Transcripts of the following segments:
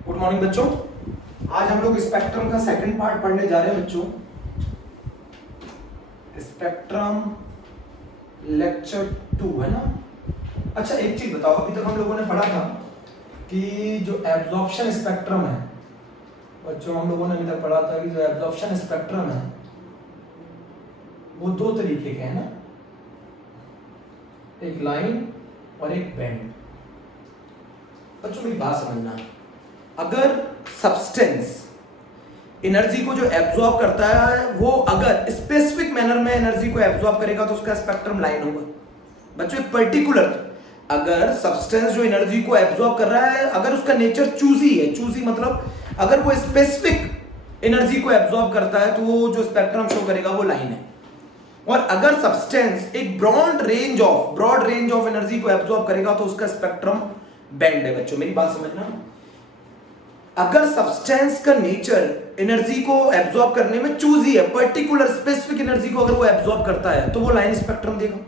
Good morning बच्चों। आज हम लोग स्पेक्ट्रम का सेकंड पार्ट पढ़ने जा रहे हैं बच्चों। स्पेक्ट्रम लेक्चर 2 है ना। अच्छा एक चीज बताओ, अभी तक हम लोगों ने पढ़ा था कि जो एब्जॉर्प्शन स्पेक्ट्रम है बच्चों, हम लोगों ने अभी तक पढ़ा था कि जो एब्जॉर्प्शन स्पेक्ट्रम है वो दो तरीके के हैं ना, एक लाइन और एक बैंड। बच्चों मेरी बात समझना, अगर सब्सटेंस एनर्जी को जो एब्जॉर्ब करता है वो अगर स्पेसिफिक मैनर में एनर्जी को एब्जॉर्ब करेगा तो उसका स्पेक्ट्रम लाइन होगा। बच्चों एक पर्टिकुलर, अगर सब्सटेंस जो एनर्जी को एब्जॉर्ब कर रहा है अगर उसका नेचर चूजी है, चूजी मतलब अगर वो स्पेसिफिक एनर्जी को एब्जॉर्ब करता है तो वो जो स्पेक्ट्रम शो करेगा वो लाइन है। और अगर सब्सटेंस एक ब्रॉड रेंज ऑफ एनर्जी को एब्जॉर्ब करेगा तो उसका स्पेक्ट्रम बैंड है। बच्चों मेरी बात समझना, अगर सब्सटेंस का नेचर एनर्जी को एब्जॉर्ब करने में चूजी है, पर्टिकुलर स्पेसिफिक एनर्जी को अगर वो एब्जॉर्ब करता है तो वो लाइन स्पेक्ट्रम देगा।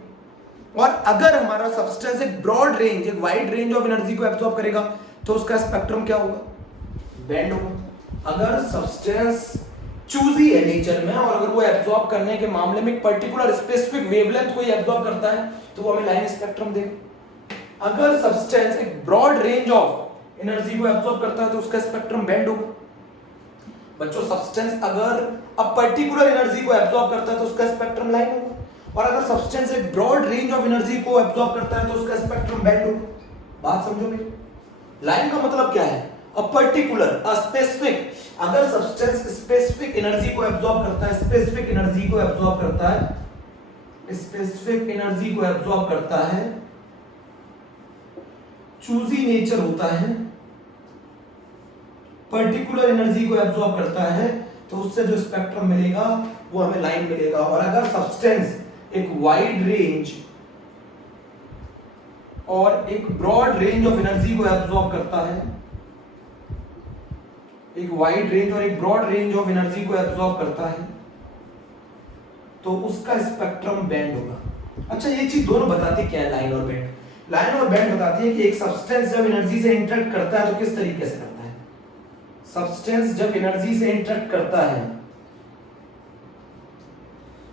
और अगर हमारा सब्सटेंस एक ब्रॉड रेंज, एक वाइड रेंज ऑफ एनर्जी को एब्जॉर्ब करेगा तो उसका स्पेक्ट्रम क्या होगा? बैंड होगा। अगर सब्सटेंस चूजी है नेचर में और अगर वो एब्जॉर्ब करने के मामले में एक पर्टिकुलर स्पेसिफिक वेवलेंथ को ही एब्जॉर्ब करता है तो वो हमें लाइन स्पेक्ट्रम देगा। अगर सब्सटेंस एक ब्रॉड रेंज ऑफ एनर्जी को एब्जॉर्ब करता है तो उसका स्पेक्ट्रम बैंड होगा। बच्चों सब्सटेंस अगर अब पर्टिकुलर एनर्जी को एब्जॉर्ब करता है तो उसका स्पेक्ट्रम लाइन होगा, और अगर सब्सटेंस एक ब्रॉड रेंज ऑफ एनर्जी को एब्जॉर्ब करता है तो उसका स्पेक्ट्रम बैंड होगा। बात समझो मेरी। लाइन का मतलब क्या है? A particular, a specific. अगर सब्सटेंस स्पेसिफिक एनर्जी को एब्जॉर्ब करता है, स्पेसिफिक एनर्जी को एब्जॉर्ब करता है, स्पेसिफिक एनर्जी को एब्जॉर्ब करता है, चूजी नेचर होता है, पर्टिकुलर एनर्जी को एब्जॉर्ब करता है तो उससे जो स्पेक्ट्रम मिलेगा वो हमें लाइन मिलेगा। और अगर सब्सटेंस एक वाइड रेंज और एक ब्रॉड रेंज ऑफ एनर्जी को एब्जॉर्ब करता है, एक वाइड रेंज और एक ब्रॉड रेंज ऑफ एनर्जी को एब्जॉर्ब करता है तो उसका स्पेक्ट्रम बैंड होगा। अच्छा ये चीज दोनों बताती क्या है, लाइन और बैंड? लाइन और बैंड बताती है कि एक सब्सटेंस जब एनर्जी से इंटरेक्ट करता है तो किस तरीके से करता है। सब्सटेंस जब एनर्जी से इंटरेक्ट करता है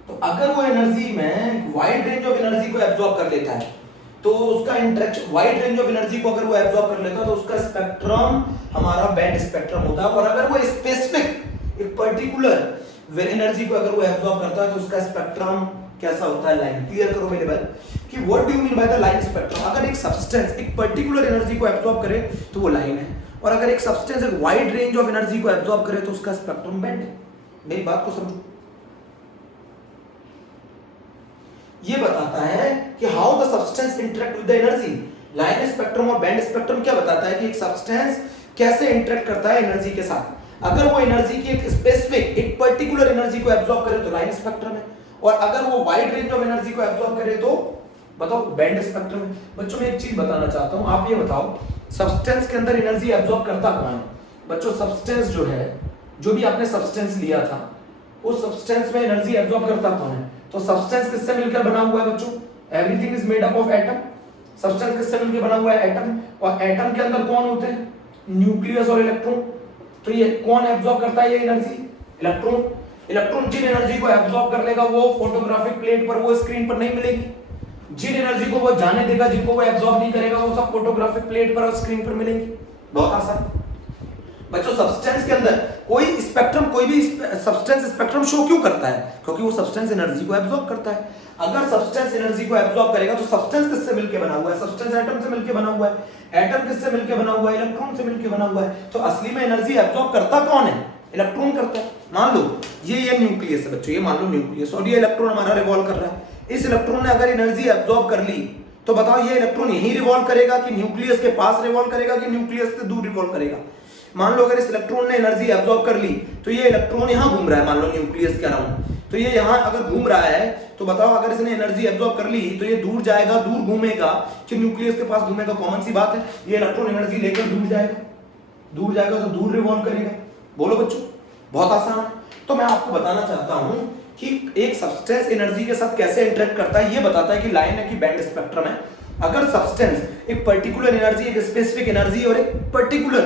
तो अगर वो एनर्जी में वाइड रेंज ऑफ एनर्जी को एब्जॉर्ब कर लेता है तो उसका interaction, wide range of energy को अगर वो एब्जॉर्ब कर लेता है तो उसका स्पेक्ट्रम हमारा बैंड स्पेक्ट्रम होता है। और अगर वो स्पेसिफिक एक पर्टिकुलर एनर्जी को अगर वो एब्जॉर्ब करता है तो उसका स्पेक्ट्रम कैसा होता है? लाइन। क्लियर करो मेरे भाई कि what do you mean by the line spectrum. अगर एक सब्सटेंस एक पर्टिकुलर एनर्जी को एब्जॉर्ब करे तो वो लाइन है, और अगर एक सब्सटेंस एक वाइड रेंज ऑफ एनर्जी को एब्जॉर्ब करे तो उसका स्पेक्ट्रम बैंड है। मेरी बात को समझो। ये बताता है कि how the substance interact with the energy. Line spectrum और बैंड स्पेक्ट्रम क्या बताता है कि एक सब्सटेंस कैसे इंटरेक्ट करता है एनर्जी के साथ। अगर वो एनर्जी की एक स्पेसिफिक एक पर्टिकुलर एनर्जी को एब्जॉर्ब करे तो लाइन स्पेक्ट्रम है, और अगर वो वाइड रेंज ऑफ एनर्जी को एब्जॉर्ब करे तो बताओ बैंड स्पेक्ट्रम है। बच्चों मैं एक चीज बताना चाहता हूं, आप ये बताओ सब्सटेंस के अंदर एनर्जी एब्जॉर्ब करता कौन है? बच्चों सब्सटेंस जो है, जो भी आपने सब्सटेंस लिया था उस सब्सटेंस में एनर्जी एब्जॉर्ब करता कौन है? तो सब्सटेंस किससे मिलकर बना हुआ है बच्चों? Everything is made up of atom. Substance किससे मिलकर बना हुआ है? एटम। और एटम के अंदर कौन होते हैं? न्यूक्लियस और इलेक्ट्रॉन। तो ये कौन एब्जॉर्ब करता है ये एनर्जी? इलेक्ट्रॉन। इलेक्ट्रॉन जिन एनर्जी को एब्जॉर्ब कर लेगा वो फोटोग्राफिक प्लेट पर, वो स्क्रीन पर नहीं मिलेगी। जिन एनर्जी को वो जाने देगा, जिनको वो एब्जॉर्ब नहीं करेगा, वो सब फोटोग्राफिक प्लेट पर और स्क्रीन पर मिलेंगी। बहुत आसान। बच्चों सब्सटेंस के अंदर कोई स्पेक्ट्रम, कोई भी सब्सटेंस स्पेक्ट्रम शो क्यों करता है? क्योंकि वो सब्सटेंस एनर्जी को एब्जॉर्ब करता है। अगर सब्सटेंस एनर्जी को एब्जॉर्ब करेगा तो सब्सटेंस किससे मिलकर बना हुआ है? सब्सटेंस एटम से मिलकर बना हुआ है। एटम किससे मिलकर बना हुआ है? इलेक्ट्रॉन से मिलकर बना हुआ है। तो असली में एनर्जी एब्जॉर्ब करता कौन है? इलेक्ट्रॉन करता है। मान लो ये न्यूक्लियस है बच्चों, ये मान लो न्यूक्लियस, और ये इलेक्ट्रॉन हमारा रिवॉल्व कर रहा है। इस इलेक्ट्रॉन ने अगर एनर्जी एब्जॉर्ब कर ली तो बताओ ये इलेक्ट्रॉन यही रिवॉल्व करेगा कि न्यूक्लियस के पास रिवॉल्व करेगा कि न्यूक्लियस से दूर रिवॉल्व करेगा? मान लो अगर इस इलेक्ट्रॉन ने एनर्जी एब्जॉर्ब कर ली तो ये इलेक्ट्रॉन यहां घूम रहा है, मान लो न्यूक्लियस के अराउंड, तो ये यहां अगर घूम रहा है तो बताओ अगर इसने एनर्जी एब्जॉर्ब कर ली तो ये दूर जाएगा, दूर घूमेगा कि न्यूक्लियस के पास घूमेगा? कॉमन सी बात है, ये इलेक्ट्रॉन एनर्जी लेकर दूर जाएगा, दूर जाएगा तो दूर रिवॉल्व करेगा। बोलो बच्चों, बहुत आसान है। तो मैं आपको बताना चाहता हूं कि एक सब्सटेंस एनर्जी के साथ कैसे इंटरेक्ट करता है, ये बताता है कि लाइन है कि बैंड स्पेक्ट्रम है। अगर सब्सटेंस एक पर्टिकुलर एनर्जी, एक स्पेसिफिक एनर्जी और एक पर्टिकुलर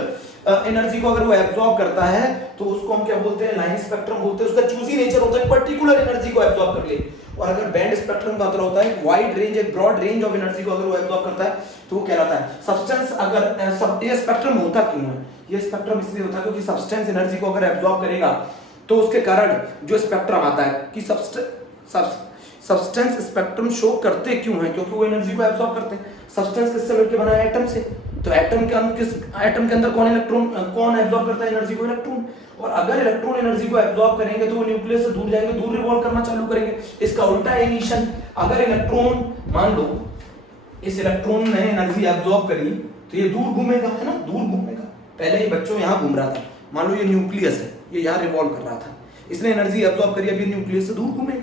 एनर्जी को अगर वो एब्जॉर्ब करता है तो उसको हम क्या बोलते हैं, लाइन स्पेक्ट्रम बोलते हैं। उसका चूजी नेचर होता है पर्टिकुलर एनर्जी को एब्जॉर्ब कर ले। और अगर बैंड स्पेक्ट्रम का मतलब होता है वाइड रेंज, एक ब्रॉड रेंज ऑफ एनर्जी को अगर वो एब्जॉर्ब करता है तो वो कहलाता है सब्सटेंस। अगर सब ये स्पेक्ट्रम होता क्यों है, ये स्पेक्ट्रम इसलिए होता है क्योंकि सब्सटेंस एनर्जी को अगर एब्जॉर्ब करेगा तो उसके कारण जो स्पेक्ट्रम आता है कि सब्सटेंस स्पेक्ट्रम शो करते क्यों हैं, क्योंकि वो एनर्जी को एब्जॉर्ब करते हैं। सब्सटेंस किससे मिलकर बना है, एटम से। तो एटम के अंदर कौन इलेक्ट्रॉन, कौन एब्जॉर्ब करता है एनर्जी को, इलेक्ट्रॉन। और अगर इलेक्ट्रॉन एनर्जी को एब्जॉर्ब करेंगे तो वो न्यूक्लियस से दूर जाएंगे, दूर रिवॉल्व करना चालू करेंगे। इसका उल्टा है इमिशन। अगर इलेक्ट्रॉन, मान लो इस इलेक्ट्रॉन ने एनर्जी एब्जॉर्ब करी तो ये दूर घूमेगा, है ना, दूर घूमेगा। पहले ही बच्चों यहाँ घूम रहा था, मान लो ये न्यूक्लियस है, ये यहाँ रिवॉल्व कर रहा था, इसने एनर्जी एब्जॉर्ब करी, अभी न्यूक्लियस से दूर घूमेगा।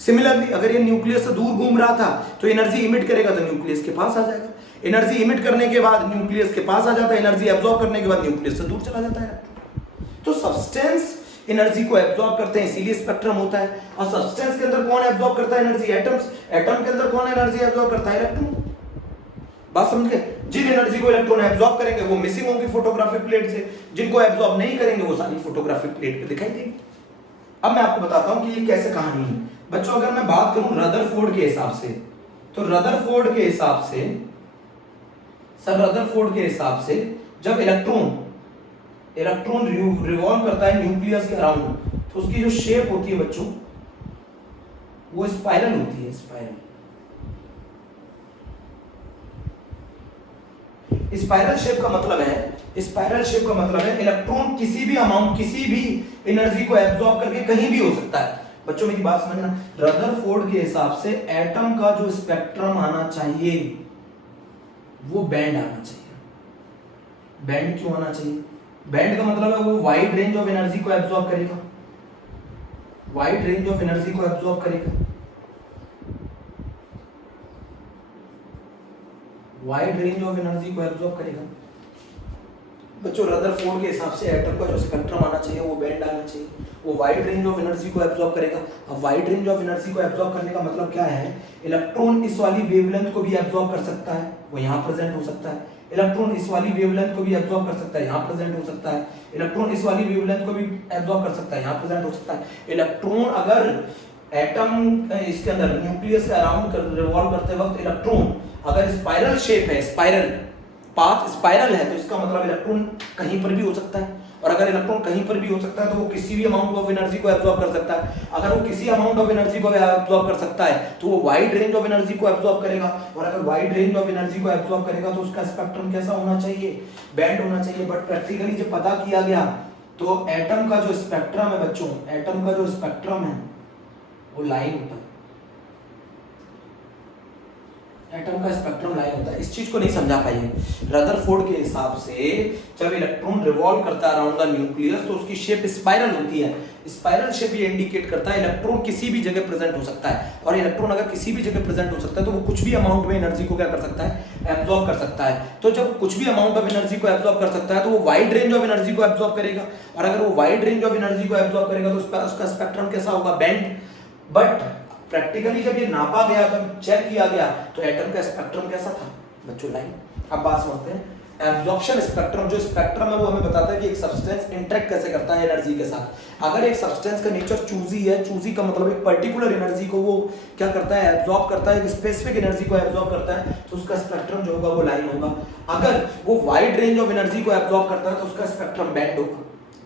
सिमिलरली अगर ये न्यूक्लियस से दूर घूम रहा था तो एनर्जी इमिट करेगा तो न्यूक्लियस के पास आ जाएगा। एनर्जी इमिट करने के बाद न्यूक्लियस के पास आ जाता है, एनर्जी एब्जॉर्ब करने के बाद न्यूक्लियस से दूर चला जाता है। तो सब्सटेंस एनर्जी को एब्जॉर्ब करते हैं, इसीलिए स्पेक्ट्रम होता है। और सब्सटेंस के अंदर कौन एब्जॉर्ब करता है एनर्जी, एटम्स। एटम के अंदर कौन एनर्जी एब्जॉर्ब करता है, इलेक्ट्रॉन। बात समझ गए। जिन एनर्जी को इलेक्ट्रॉन एब्जॉर्ब करेंगे वो मिसिंग होंगी फोटोग्राफिक प्लेट से, जिनको एब्जॉर्ब नहीं करेंगे वो सारी फोटोग्राफिक प्लेट पे दिखाई देंगी। अब मैं आपको बताता हूं कि ये कैसे कहानी है बच्चों। अगर मैं बात करूं रदरफोर्ड के हिसाब से, तो रदरफोर्ड के हिसाब से, सर रदरफोर्ड के हिसाब से जब इलेक्ट्रॉन रिवॉल्व करता है न्यूक्लियस के अराउंड तो उसकी जो शेप होती है बच्चों वो स्पाइरल होती है। स्पाइरल शेप का मतलब है इलेक्ट्रॉन किसी भी अमाउंट, किसी भी एनर्जी को एब्जॉर्ब करके कहीं भी हो सकता है। बच्चों मेरी बात समझना, रदरफोर्ड के हिसाब से एटम का जो स्पेक्ट्रम आना चाहिए वो बैंड आना चाहिए। बैंड क्यों आना चाहिए, बैंड का मतलब है वो वाइड रेंज ऑफ एनर्जी को एब्जॉर्ब करेगा, वाइड रेंज ऑफ एनर्जी को एब्जॉर्ब करेगा, वाइड रेंज ऑफ एनर्जी को एब्जॉर्ब करेगा। बच्चों रदरफोर्ड के हिसाब से एटम का जो स्पेक्ट्रम आना चाहिए वो बैंड आना चाहिए, वो वाइड रेंज ऑफ एनर्जी को एब्जॉर्ब करेगा। अब वाइड रेंज ऑफ एनर्जी को एब्जॉर्ब करने का मतलब क्या है, इलेक्ट्रॉन इस वाली वेवलेंथ को भी एब्जॉर्ब कर सकता है, वो यहाँ प्रेजेंट हो सकता है। इलेक्ट्रॉन इस वाली वेवलेंथ को भी एब्जॉर्ब कर सकता है, यहाँ प्रेजेंट हो सकता है। इलेक्ट्रॉन इस वाली वेवलेंथ को भी एब्जॉर्ब कर सकता है, यहाँ प्रेजेंट हो सकता है। इलेक्ट्रॉन अगर एटम इसके अंदर न्यूक्लियस के अराउंड रिवॉल्व करते वक्त इलेक्ट्रॉन अगर स्पाइरल शेप है, स्पाइरल पाथ स्पाइरल है, तो इसका मतलब इलेक्ट्रॉन कहीं पर भी हो सकता है। और अगर इलेक्ट्रॉन कहीं पर भी हो सकता है तो वो किसी भी अमाउंट ऑफ एनर्जी को एब्जॉर्ब कर सकता है। अगर वो किसी अमाउंट ऑफ एनर्जी को एब्जॉर्ब कर सकता है तो वो वाइड रेंज ऑफ एनर्जी को एब्जॉर्ब करेगा। और अगर वाइड रेंज ऑफ एनर्जी को एब्जॉर्ब करेगा तो उसका स्पेक्ट्रम कैसा होना चाहिए, बैंड होना चाहिए। बट प्रैक्टिकली जब पता किया गया तो एटम का जो स्पेक्ट्रम है बच्चों, एटम का जो स्पेक्ट्रम है वो लाइन होता है, एटम का स्पेक्ट्रम लाइन होता है। इस चीज को नहीं समझा पाइए। रदरफोर्ड के हिसाब से जब इलेक्ट्रॉन रिवॉल्व करता है अराउंड द न्यूक्लियस तो उसकी शेप स्पाइरल होती है। स्पाइरल शेप ये इंडिकेट करता है इलेक्ट्रॉन किसी भी जगह प्रेजेंट हो सकता है। और इलेक्ट्रॉन अगर किसी भी जगह प्रेजेंट हो सकता है तो वो कुछ भी अमाउंट में एनर्जी को क्या कर सकता है, एब्जॉर्ब कर सकता है। तो जब कुछ भी अमाउंट ऑफ एनर्जी को एब्जॉर्ब कर सकता है तो वो वाइड रेंज ऑफ एनर्जी को एब्जॉर्ब करेगा। और अगर वो वाइड रेंज ऑफ एनर्जी को एब्जॉर्ब करेगा तो उसका स्पेक्ट्रम कैसा होगा, बैंड। बट प्रैक्टिकली जब ये नापा गया, जब चेक किया गया तो एटम का स्पेक्ट्रम कैसा था बच्चों, लाइन। अब बात समझते हैं एब्जॉर्प्शन स्पेक्ट्रम। जो स्पेक्ट्रम है वो हमें बताता है कि एक सब्सटेंस इंटरेक्ट कैसे करता है एनर्जी के साथ। अगर एक सब्सटेंस का नेचर चूजी है, चूजी का मतलब एक पर्टिकुलर एनर्जी को वो क्या करता है, एब्जॉर्ब करता है, एक स्पेसिफिक एनर्जी को एब्जॉर्ब करता है, तो उसका स्पेक्ट्रम जो होगा वो लाइन होगा। अगर वो वाइड रेंज ऑफ एनर्जी को एब्जॉर्ब करता है तो उसका स्पेक्ट्रम बैंड होगा,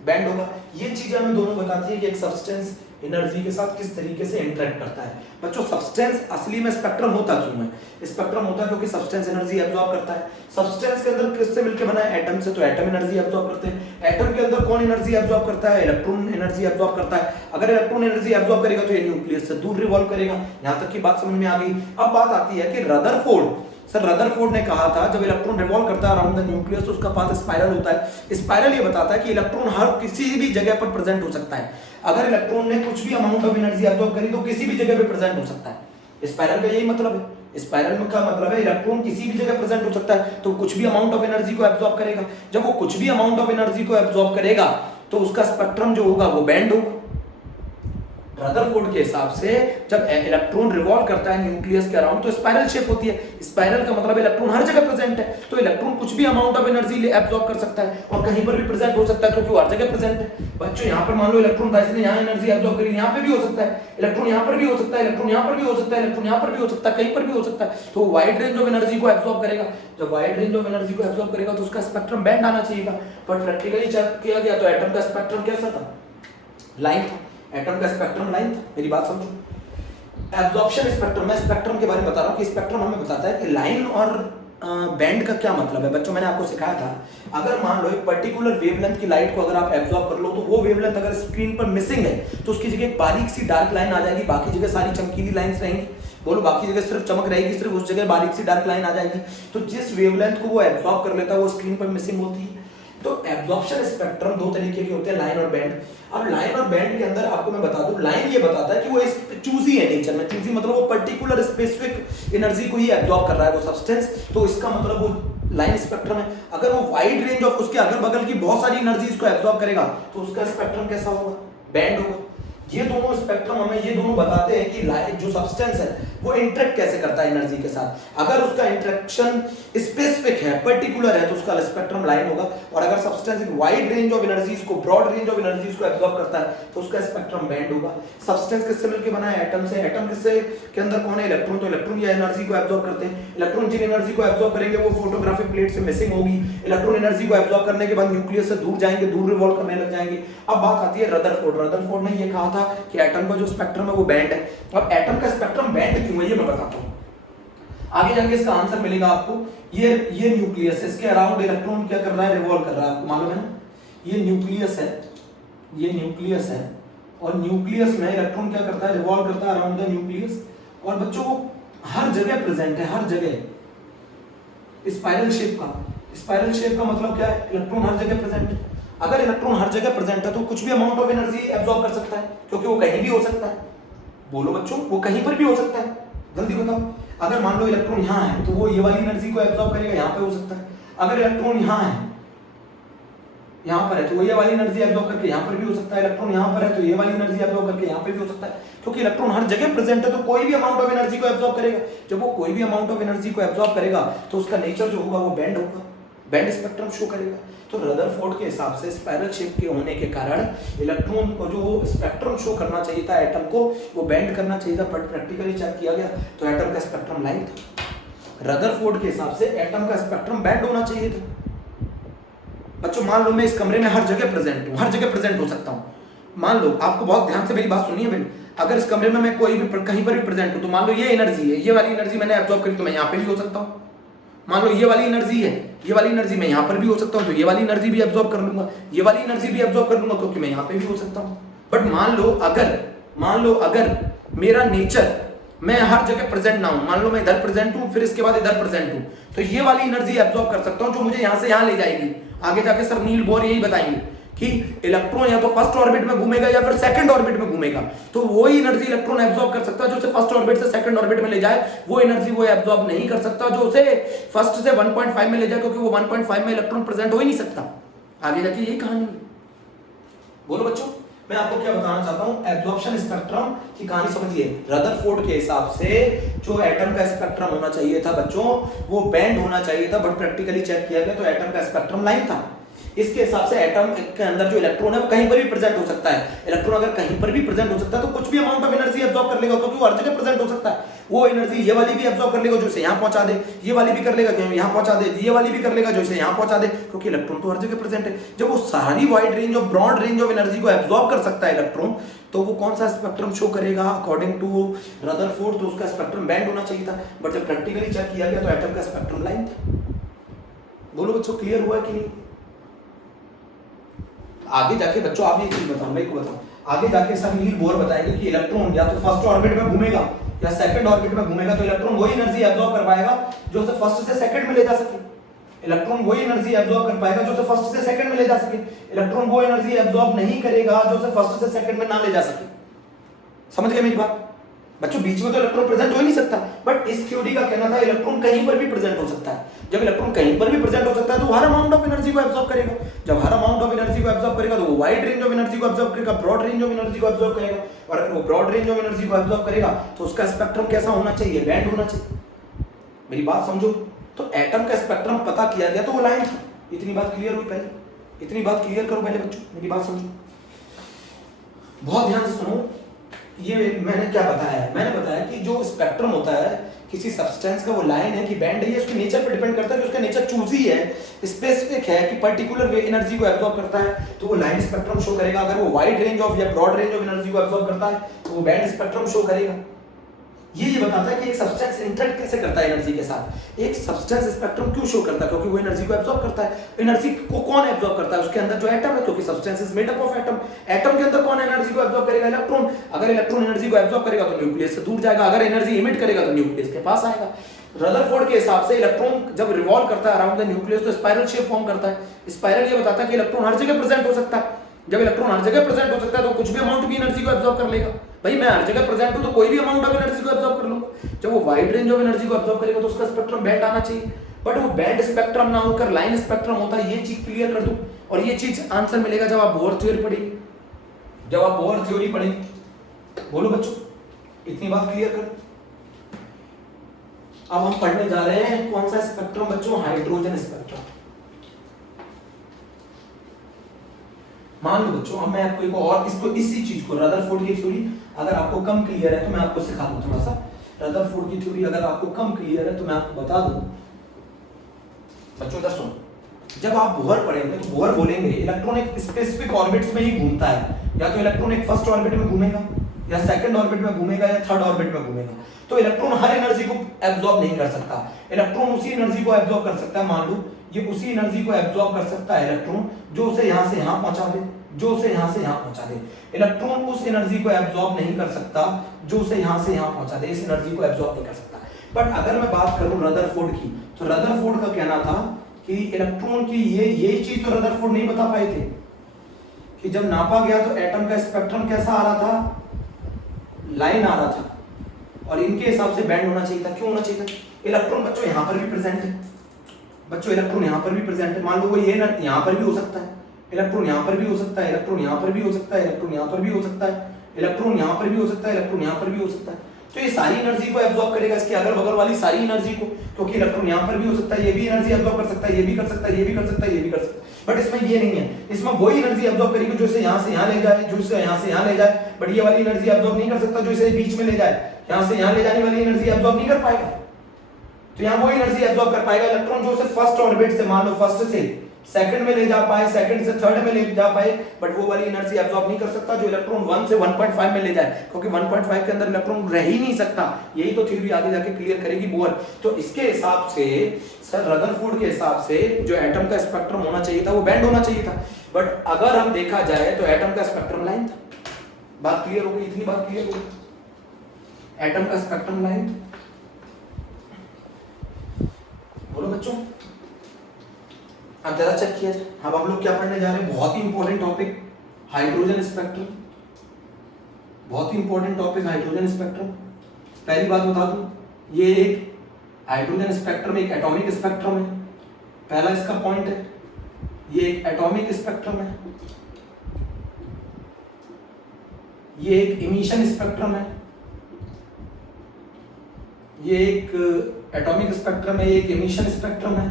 बैंड होगा। ये चीजें हमें दोनों बताती है कि एक सब्सटेंस एनर्जी के साथ किस तरीके से इंटरेक्ट करता है। बच्चों सब्सटेंस असली में स्पेक्ट्रम होता क्यों है, स्पेक्ट्रम होता है क्योंकि सब्सटेंस एनर्जी एब्जॉर्ब करता है। सब्सटेंस के अंदर किससे मिलकर बना है, एटम से, तो एटम एनर्जी एब्जॉर्ब करते हैं। एटम के अंदर कौन एनर्जी एब्जॉर्ब करता है, इलेक्ट्रॉन एनर्जी एब्जॉर्ब करता है। अगर इलेक्ट्रॉन एनर्जी एब्जॉर्ब करेगा तो ये न्यूक्लियस से दूर रिवॉल्व करेगा। यहां तक की बात समझ में आ गई। अब बात आती है कि रदरफोर्ड, सर रदरफोर्ड ने कहा था जब इलेक्ट्रॉन रिवॉल्व करता है अराउंड द न्यूक्लियस तो उसका पाथ स्पाइरल होता है। स्पाइरल ये बताता है कि इलेक्ट्रॉन हर किसी भी जगह पर प्रेजेंट हो सकता है। अगर इलेक्ट्रॉन ने कुछ भी अमाउंट ऑफ एनर्जी एब्जॉर्ब करी तो किसी भी जगह पे प्रेजेंट हो सकता है। स्पाइरल का यही मतलब है। स्पाइरल का मतलब है इलेक्ट्रॉन किसी भी जगह प्रेजेंट हो सकता है तो कुछ भी अमाउंट ऑफ एनर्जी को एब्जॉर्ब करेगा। जब वो कुछ भी अमाउंट ऑफ एनर्जी को एब्जॉर्ब करेगा तो उसका स्पेक्ट्रम जो होगा वो बैंड होगा। रदरफोर्ड के हिसाब से जब इलेक्ट्रॉन रिवॉल्व करता है न्यूक्लियस के अराउंड तो स्पाइरल शेप होती है। स्पाइरल का मतलब इलेक्ट्रॉन हर जगह प्रेजेंट है, तो इलेक्ट्रॉन कुछ भी अमाउंट ऑफ एनर्जी एब्जॉर्ब कर सकता है और कहीं पर भी प्रेजेंट हो सकता है क्योंकि वो हर जगह प्रेजेंट है। बच्चों यहाँ पर मान लो इलेक्ट्रॉन था, इसने यहाँ एनर्जी एब्जॉर्ब करी, यहाँ पे भी हो सकता है, इलेक्ट्रॉन यहाँ पर भी हो सकता है, इलेक्ट्रॉन यहाँ पर भी हो सकता है, इलेक्ट्रॉन यहाँ पर भी हो सकता है, कहीं पर भी हो सकता है, तो वाइड रेंज ऑफ एनर्जी को एब्जॉर्ब करेगा। जब वाइड रेंज ऑफ एनर्जी को एब्जॉर्ब करेगा तो उसका स्पेक्ट्रम बैंड आना चाहिए था, बट प्रैक्टिकली चेक किया गया तो एटम का स्पेक्ट्रम कैसा था, लाइन था। एटम का स्पेक्ट्रम लाइन था, मेरी बात समझो। एब्जॉर्प्शन स्पेक्ट्रम, मैं स्पेक्ट्रम के बारे में बता रहा हूँ कि स्पेक्ट्रम हमें बताता है कि लाइन और बैंड का क्या मतलब है। बच्चों मैंने आपको सिखाया था, अगर मान लो एक पर्टिकुलर वेवलेंथ की लाइट को अगर आप एब्जॉर्ब कर लो तो वो वेवलेंथ अगर स्क्रीन पर मिसिंग है तो उसकी जगह एक बारीक सी डार्क लाइन आ जाएगी, बाकी जगह सारी चमकीली लाइंस रहेंगी। बोलो, बाकी जगह सिर्फ चमक रहेगी, सिर्फ उस जगह बारीक सी डार्क लाइन आ जाएगी। तो जिस वेवलेंथ को वो एब्जॉर्ब कर लेता है वो स्क्रीन पर मिसिंग होती है। तो एब्जॉर्प्शन स्पेक्ट्रम दो तरीके के होते हैं, लाइन और बैंड। अब लाइन और बैंड के अंदर आपको मैं बता दूं, लाइन ये बताता है कि वो चूजी है नेचर में, चूजी मतलब वो पर्टिकुलर स्पेसिफिक एनर्जी को ही एब्जॉर्ब कर रहा है वो सब्सटेंस, तो इसका मतलब वो लाइन स्पेक्ट्रम है। अगर वो वाइड रेंज ऑफ उसके अगल बगल की बहुत सारी एनर्जी को एब्जॉर्ब करेगा तो उसका स्पेक्ट्रम कैसा होगा, बैंड होगा। ये दोनों स्पेक्ट्रम हमें ये दोनों बताते हैं कि लाइट जो सब्सटेंस है वो इंटरेक्ट कैसे करता है एनर्जी के साथ। अगर उसका इंटरेक्शन स्पेसिफिक है, पर्टिकुलर है, तो उसका स्पेक्ट्रम लाइन होगा, और अगर सब्सटेंस एक वाइड रेंज ऑफ एनर्जीज को, ब्रॉड रेंज ऑफ एनर्जीज को एब्जॉर्ब करता है तो उसका स्पेक्ट्रम बैंड होगा। सब्सटेंस किससे मिलकर बना है, एटम से। एटम किससे के अंदर कौन है, इलेक्ट्रॉन। तो इलेक्ट्रॉन ये एनर्जी को एब्जॉर्ब करते हैं। इलेक्ट्रॉन जिन एनर्जी को एब्जॉर्ब करेंगे वो फोटोग्राफिक प्लेट से मिसिंग होगी। इलेक्ट्रॉन एनर्जी को एब्जॉर्ब करने के बाद न्यूक्लियस से दूर जाएंगे, दूर रिवॉल्व करने लग जाएंगे। अब बात आती है रदरफोर्ड। रदरफोर्ड ने ये कहा था कि एटम का जो स्पेक्ट्रम है वो बैंड है। अब एटम का स्पेक्ट्रम बैंड क्यों है ये मैं बताता हूं, आगे जाके इसका आंसर मिलेगा आपको। ये न्यूक्लियस है, इसके अराउंड इलेक्ट्रॉन क्या कर रहा है, रिवॉल्व कर रहा है, आपको मालूम है ना। ये न्यूक्लियस है, ये न्यूक्लियस है, और न्यूक्लियस में इलेक्ट्रॉन क्या करता है, रिवॉल्व करता है अराउंड द न्यूक्लियस। और बच्चों वो हर जगह प्रेजेंट है, हर जगह स्पाइरल शेप का। स्पाइरल शेप का मतलब क्या है, इलेक्ट्रॉन हर जगह प्रेजेंट है। अगर इलेक्ट्रॉन हर जगह प्रेजेंट है तो कुछ भी अमाउंट ऑफ एनर्जी एब्जॉर्ब कर सकता है, क्योंकि वो कहीं भी हो सकता है। बोलो बच्चों, वो कहीं पर भी हो सकता है, जल्दी बताओ। अगर मान लो इलेक्ट्रॉन यहाँ है तो वो ये वाली एनर्जी को एब्जॉर्ब करेगा, यहाँ पे हो सकता है। अगर इलेक्ट्रॉन यहाँ है, यहाँ पर है, तो वो ये वाली एनर्जी एब्जॉर्ब करके यहाँ पर भी हो सकता है। इलेक्ट्रॉन यहाँ पर है तो ये वाली एनर्जी एब्जॉर्ब करके यहाँ पे भी हो सकता है, क्योंकि इलेक्ट्रॉन हर जगह प्रेजेंट है तो कोई भी अमाउंट ऑफ एनर्जी को एब्जॉर्ब करेगा। जब वो कोई भी अमाउंट ऑफ एनर्जी को एब्जॉर्ब करेगा तो उसका नेचर जो होगा वो बैंड होगा, बैंड स्पेक्ट्रम शो करेगा। तो रदरफोर्ड के हिसाब से स्पाइरल शेप के होने के कारण इलेक्ट्रॉन को जो स्पेक्ट्रम शो करना चाहिए था एटम को, वो बैंड करना चाहिए था, बट प्रैक्टिकली चेक किया गया तो एटम का स्पेक्ट्रम लाइन था। रदरफोर्ड के हिसाब से एटम का स्पेक्ट्रम बैंड होना चाहिए था। बच्चों मान लो मैं इस कमरे में हर जगह प्रेजेंट हूँ, हर जगह प्रेजेंट हो सकता हूँ। मान लो, आपको बहुत ध्यान से मेरी बात सुनिए मेरी, अगर इस कमरे में मैं कोई भी कहीं पर भी प्रेजेंट हूँ तो मान लो ये एनर्जी है, ये वाली एनर्जी मैंने एब्जॉर्ब करी तो मैं यहाँ पे भी हो सकता हूँ। मान लो ये वाली एनर्जी है, ये वाली एनर्जी मैं यहाँ पर भी हो सकता हूँ, तो ये वाली एनर्जी भी एब्जॉर्ब कर लूंगा, ये वाली एनर्जी भी एब्जॉर्ब कर लूंगा क्योंकि मैं यहाँ पे भी हो सकता हूँ। बट मान लो अगर मेरा नेचर, मैं हर जगह प्रेजेंट ना हूं, मान लो मैं इधर प्रेजेंट हूं फिर इसके बाद इधर प्रेजेंट हूं, तो ये वाली एनर्जी एब्जॉर्ब कर सकता हूं जो मुझे यहां से यहां ले जाएगी। आगे जाके सर नील बोर यही बताएंगे कि इलेक्ट्रॉन या तो फर्स्ट ऑर्बिट में घूमेगा या फिर सेकंड ऑर्बिट में घूमेगा, तो वही एनर्जी इलेक्ट्रॉन एब्जॉर्ब कर सकता है जो उसे फर्स्ट ऑर्बिट से सेकंड ऑर्बिट में ले जाए। वो एनर्जी वो एब्जॉर्ब नहीं कर सकता जो उसे फर्स्ट से 1.5 में ले जाए, क्योंकि वो 1.5 में इलेक्ट्रॉन प्रेजेंट हो ही नहीं सकता। आगे जाके यही कहानी। बोलो बच्चों, मैं आपको क्या बताना चाहता हूं, एब्जॉर्प्शन स्पेक्ट्रम की कहानी समझिए। रदरफोर्ड के हिसाब से जो एटम का स्पेक्ट्रम होना चाहिए था बच्चों, वो बैंड होना चाहिए था, बट प्रैक्टिकली चेक किया गया तो एटम का स्पेक्ट्रम लाइन था। इसके हिसाब से एटम के अंदर जो इलेक्ट्रॉन है वो कहीं पर भी प्रेजेंट हो सकता है। इलेक्ट्रॉन अगर कहीं पर भी प्रेजेंट हो सकता है तो कुछ भी अमाउंट ऑफ एनर्जी एब्जॉर्ब कर लेगा, क्योंकि वो हर जगह प्रेजेंट हो सकता है। वो एनर्जी ये वाली भी एब्जॉर्ब कर लेगा जो इसे यहाँ पहुंचा दे, ये वाली भी कर लेगा जो यहाँ पहुंचा दे, ये वाली भी कर लेगा जो इसे यहाँ पहुंचा दे, क्योंकि इलेक्ट्रॉन तो हर जगह प्रेजेंट है। जब वो सारी wide range of, broad range of energy को एब्जॉर्ब कर सकता है इलेक्ट्रॉन, तो वो कौन सा स्पेक्ट्रम शो करेगा अकॉर्डिंग टू रदरफोर्ड, तो उसका स्पेक्ट्रम बैंड होना चाहिए था। बट जब प्रैक्टिकली चेक किया गया तो एटम का स्पेक्ट्रम लाइन था। बोलो बच्चों, क्लियर हुआ कि नहीं? आगे जाके बच्चों आप ये चीज बताओ, मैं को बताऊं, आगे जाके सब नील बोर बताएंगे कि इलेक्ट्रॉन या तो फर्स्ट ऑर्बिट में घूमेगा या सेकंड ऑर्बिट में घूमेगा, तो इलेक्ट्रॉन वही एनर्जी एब्जॉर्ब कर पाएगा जो उसे फर्स्ट से सेकंड में ले जा सके। इलेक्ट्रॉन वही एनर्जी एब्जॉर्ब कर पाएगा जो उसे फर्स्ट से सेकंड में ले जा सके। इलेक्ट्रॉन वो एनर्जी एब्जॉर्ब नहीं करेगा जो उसे फर्स्ट से सेकंड में ना ले जा सके। समझ गए मेरी बात बच्चों? बीच में तो इलेक्ट्रॉन प्रेजेंट हो ही नहीं सकता, बट इस थ्योरी का कहना था इलेक्ट्रॉन कहीं पर भी प्रेजेंट हो सकता है। जब इलेक्ट्रॉन कहीं पर भी प्रेजेंट हो सकता है तो हर अमाउंट ऑफ एनर्जी को एब्जॉर्ब करेगा। जब हर अमाउंट ऑफ एनर्जी को एब्जॉर्ब ऑब्जॉर्व करेगा तो वो वाइड रेंज ऑफ एनर्जी को ऑब्जॉर्व करेगा, ब्रॉड रेंज ऑफ एनर्जी को ऑब्जॉर्व करेगा। और अगर वो ब्रॉड रेंज ऑफ एनर्जी को ऑब्जॉर्व करेगा तो उसका स्पेक्ट्रम कैसा होना चाहिए, बैंड होना चाहिए। मेरी बात समझो, तो एटम का स्पेक्ट्रम पता किया गया तो वो लाइन था। इतनी बात क्लियर हुई पहले, इतनी बात क्लियर करो पहले बच्चों, मेरी बात समझो, बहुत ध्यान से सुनो। ये मैंने क्या बताया है, मैंने बताया कि जो स्पेक्ट्रम होता है किसी सब्सटेंस का, वो लाइन है कि बैंड है, ये उसके नेचर पे डिपेंड करता है कि उसका नेचर चूजी है, स्पेसिफिक है कि पर्टिकुलर वे एनर्जी को एब्जॉर्ब करता है तो वो लाइन स्पेक्ट्रम शो करेगा। अगर वो वाइड रेंज ऑफ या ब्रॉड रेंज ऑफ एनर्जी को एब्जॉर्ब करता है तो वो बैंड स्पेक्ट्रम शो करेगा। ये बताता है कि एक सब्सटेंस इंटरेक्ट कैसे करता है एनर्जी के साथ। एक सब्सटेंस स्पेक्ट्रम क्यों शो करता है, क्योंकि वो एनर्जी को एब्जॉर्ब करता है। एनर्जी को कौन एब्जॉर्ब करता है, उसके अंदर जो एटम है, क्योंकि substance is made up of atom. Atom के अंदर कौन एनर्जी को एब्जॉर्ब करेगा, इलेक्ट्रॉन। अगर इलेक्ट्रॉन एनर्जी को एब्जॉर्ब करेगा तो न्यूक्लियस से दूर जाएगा, अगर एनर्जी इमिट करेगा तो न्यूक्लियस के पास आएगा। रदरफोर्ड के हिसाब से इलेक्ट्रॉन जब रिवॉल्व करता है अराउंड द न्यूक्लियस तो स्पाइरल शेप फॉर्म करता है। स्पाइरल ये बताता है कि इलेक्ट्रॉन हर जगह प्रेजेंट हो सकता है। जब इलेक्ट्रॉन हर जगह प्रेजेंट हो सकता है तो कुछ भी अमाउंट की एनर्जी को एब्जॉर्ब कर लेगा। भाई मैं हर जगह प्रेजेंट हूं तो कोई भी अमाउंट ऑफ एनर्जी को एब्जॉर्ब कर लूंगा। जब वो वाइड रेंज ऑफ एनर्जी को एब्जॉर्ब करेगा तो उसका स्पेक्ट्रम बैंड आना चाहिए, बट वो बैंड स्पेक्ट्रम ना होकर लाइन स्पेक्ट्रम होता है। ये चीज क्लियर कर दूं, और ये चीज आंसर मिलेगा जब आप बोहर थ्योरी पढ़ेंगे, जब आप बोहर थ्योरी पढ़ेंगे। बोलो बच्चों, इतनी बात क्लियर कर। अब हम पढ़ने जा रहे हैं कौन सा स्पेक्ट्रम बच्चों, हाइड्रोजन स्पेक्ट्रम। मान लो बच्चों, अब मैं आपको एक और इसको इसी चीज को रदरफोर्ड की थ्योरी अगर आपको कम क्लियर है तो मैं आपको सिखा दूं थोड़ा सा। रदरफोर्ड की थ्योरी अगर आपको कम क्लियर है तो मैं आपको बता दूं बच्चों। इधर सुनो, जब आप बोहर पढ़ेंगे तो बोहर बोलेंगे इलेक्ट्रॉन एक स्पेसिफिक ऑर्बिट्स में ही घूमता है। या तो इलेक्ट्रॉन एक फर्स्ट ऑर्बिट में घूमेगा, या सेकंड ऑर्बिट में घूमेगा, या थर्ड ऑर्बिट में घूमेगा। तो इलेक्ट्रॉन हर एनर्जी को एब्जॉर्ब नहीं कर सकता। इलेक्ट्रॉन उसी एनर्जी को एब्जॉर्ब कर सकता है। मान लो ये उसी एनर्जी को एब्जॉर्ब कर सकता है इलेक्ट्रॉन जो उसे यहां से यहां पहुंचा दे, जो उसे यहां से यहां पहुंचा दे। इलेक्ट्रॉन उस एनर्जी को एब्जॉर्ब नहीं कर सकता जो उसे यहां से यहां पहुंचा दे। इस एनर्जी को एब्जॉर्ब नहीं कर सकता। बट अगर मैं बात करूं रदरफोर्ड की, तो रदरफोर्ड का कहना था कि इलेक्ट्रॉन की ये चीज तो रदरफोर्ड नहीं बता पाए थे कि जब नापा गया तो एटम का स्पेक्ट्रम कैसा आ रहा था, लाइन आ रहा था, और इनके हिसाब से बैंड होना चाहिए था। क्यों होना चाहिए था? इलेक्ट्रॉन बच्चों यहां पर भी प्रेजेंट है, बच्चों इलेक्ट्रॉन यहां पर भी प्रेजेंट है। मान लो वो ये ना यहां पर भी हो सकता है, इलेक्ट्रॉन यहां पर भी हो सकता है, इलेक्ट्रॉन यहां पर भी हो सकता है, इलेक्ट्रॉन यहां पर भी हो सकता है, इलेक्ट्रॉन यहां पर भी हो सकता है, इलेक्ट्रॉन यहां पर भी हो सकता है। तो ये सारी एनर्जी को एब्जॉर्ब करेगा, इसके अगल बगल वाली सारी एनर्जी को, क्योंकि इलेक्ट्रॉन यहां पर भी हो सकता है, ये भी एनर्जी एब्जॉर्ब कर सकता है, ये भी कर सकता है, ये भी कर सकता है, ये भी कर सकता है। बट इसमें ये नहीं है, इसमें वही एनर्जी एब्जॉर्ब करेगी जो इसे यहां से यहां ले जाए, जो इसे यहां से यहां ले जाए। बट ये वाली एनर्जी एब्जॉर्ब नहीं कर सकता जो इसे बीच में ले जाए। यहां से यहां ले जाने वाली एनर्जी एब्जॉर्ब नहीं कर पाएगा। तो यहां वही एनर्जी एब्जॉर्ब कर पाएगा इलेक्ट्रॉन जो उसे फर्स्ट ऑर्बिट से, मान लो फर्स्ट से सेकंड में ले जा पाए, सेकंड से थर्ड में ले जा पाए, बट वो वाली एनर्जी एब्जॉर्ब नहीं कर सकता जो इलेक्ट्रॉन 1 से 1.5 में ले जाए, क्योंकि 1.5 के अंदर इलेक्ट्रॉन रह ही नहीं सकता। यही तो थ्योरी आगे जाके क्लियर करेगी बोहर। तो इसके हिसाब से सर रदरफोर्ड के हिसाब से जो एटम का स्पेक्ट्रम होना चाहिए था वो बैंड होना चाहिए था। बट अगर हम देखा जाए तो एटम का स्पेक्ट्रम लाइन था। बात क्लियर हो गई? इतनी बात क्लियर हो गई? एटम का स्पेक्ट्रम लाइन था। बोलो बच्चों, अब जरा चेक किया जाए। अब हम लोग क्या पढ़ने जा रहे हैं? बहुत ही इंपॉर्टेंट टॉपिक हाइड्रोजन स्पेक्ट्रम। बहुत ही इंपॉर्टेंट टॉपिक हाइड्रोजन स्पेक्ट्रम। पहली बात बता दूं, ये एक हाइड्रोजन स्पेक्ट्रम एक एटॉमिक स्पेक्ट्रम है। पहला इसका पॉइंट है, ये एक एटॉमिक स्पेक्ट्रम है, ये एक इमिशन स्पेक्ट्रम है, ये एक एटॉमिक स्पेक्ट्रम है, ये एक इमिशन स्पेक्ट्रम है।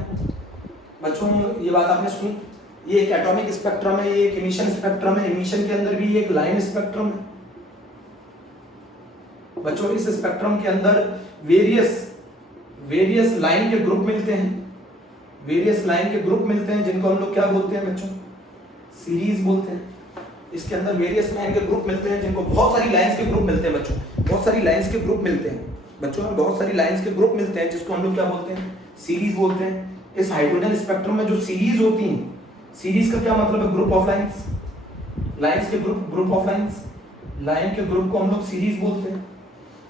बच्चों ये बात आपने सुनी, ये एक एटॉमिक स्पेक्ट्रम है, ये एक इमिशन स्पेक्ट्रम है। इमिशन के अंदर भी एक लाइन स्पेक्ट्रम है। बच्चों इस स्पेक्ट्रम के अंदर वेरियस लाइन के ग्रुप मिलते हैं, वेरियस लाइन के ग्रुप मिलते हैं जिनको हम लोग क्या बोलते हैं बच्चों? सीरीज बोलते हैं। इसके अंदर वेरियस लाइन के ग्रुप मिलते हैं जिनको बहुत सारी लाइंस के ग्रुप मिलते हैं बच्चों, बहुत सारी लाइंस के ग्रुप मिलते हैं बच्चों, बहुत सारी लाइंस के ग्रुप मिलते हैं जिसको हम लोग क्या बोलते हैं? सीरीज बोलते हैं। इस हाइड्रोजन स्पेक्ट्रम में जो सीरीज होती हैं, सीरीज का क्या मतलब है? ग्रुप ऑफ लाइंस, लाइंस के group, group of lines, line के ग्रुप को हम लोग सीरीज बोलते हैं।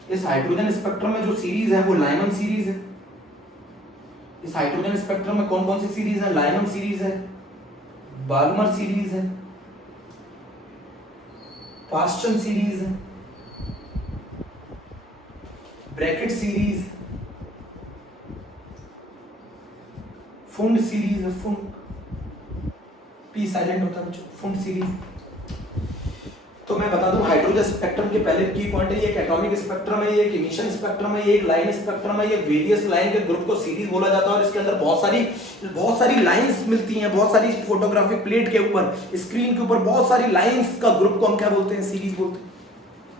इस हाइड्रोजन स्पेक्ट्रम में जो सीरीज है वो लाइमन सीरीज है। इस हाइड्रोजन स्पेक्ट्रम में कौन कौन सी सीरीज है? लाइमन सीरीज है, बाल्मर सीरीज है, पास्टन सीरीज है, ब्रैकेट सीरीज, फुंड सीरीज है, फुंड पी साइलेंट होता है बच्चों, फुंड सीरीज। तो मैं बता दूं हाइड्रोजन स्पेक्ट्रम के पहले की पॉइंट है, ये एक एटॉमिक स्पेक्ट्रम है, ये एक इमिशन स्पेक्ट्रम है, ये एक लाइन स्पेक्ट्रम है, ये वेरियस लाइन के ग्रुप को सीरीज बोला जाता है और इसके अंदर बहुत सारी लाइंस मिलती हैं, बहुत सारी फोटोग्राफिक प्लेट के ऊपर, स्क्रीन के ऊपर बहुत सारी लाइंस का ग्रुप को हम क्या बोलते हैं, सीरीज बोलते हैं।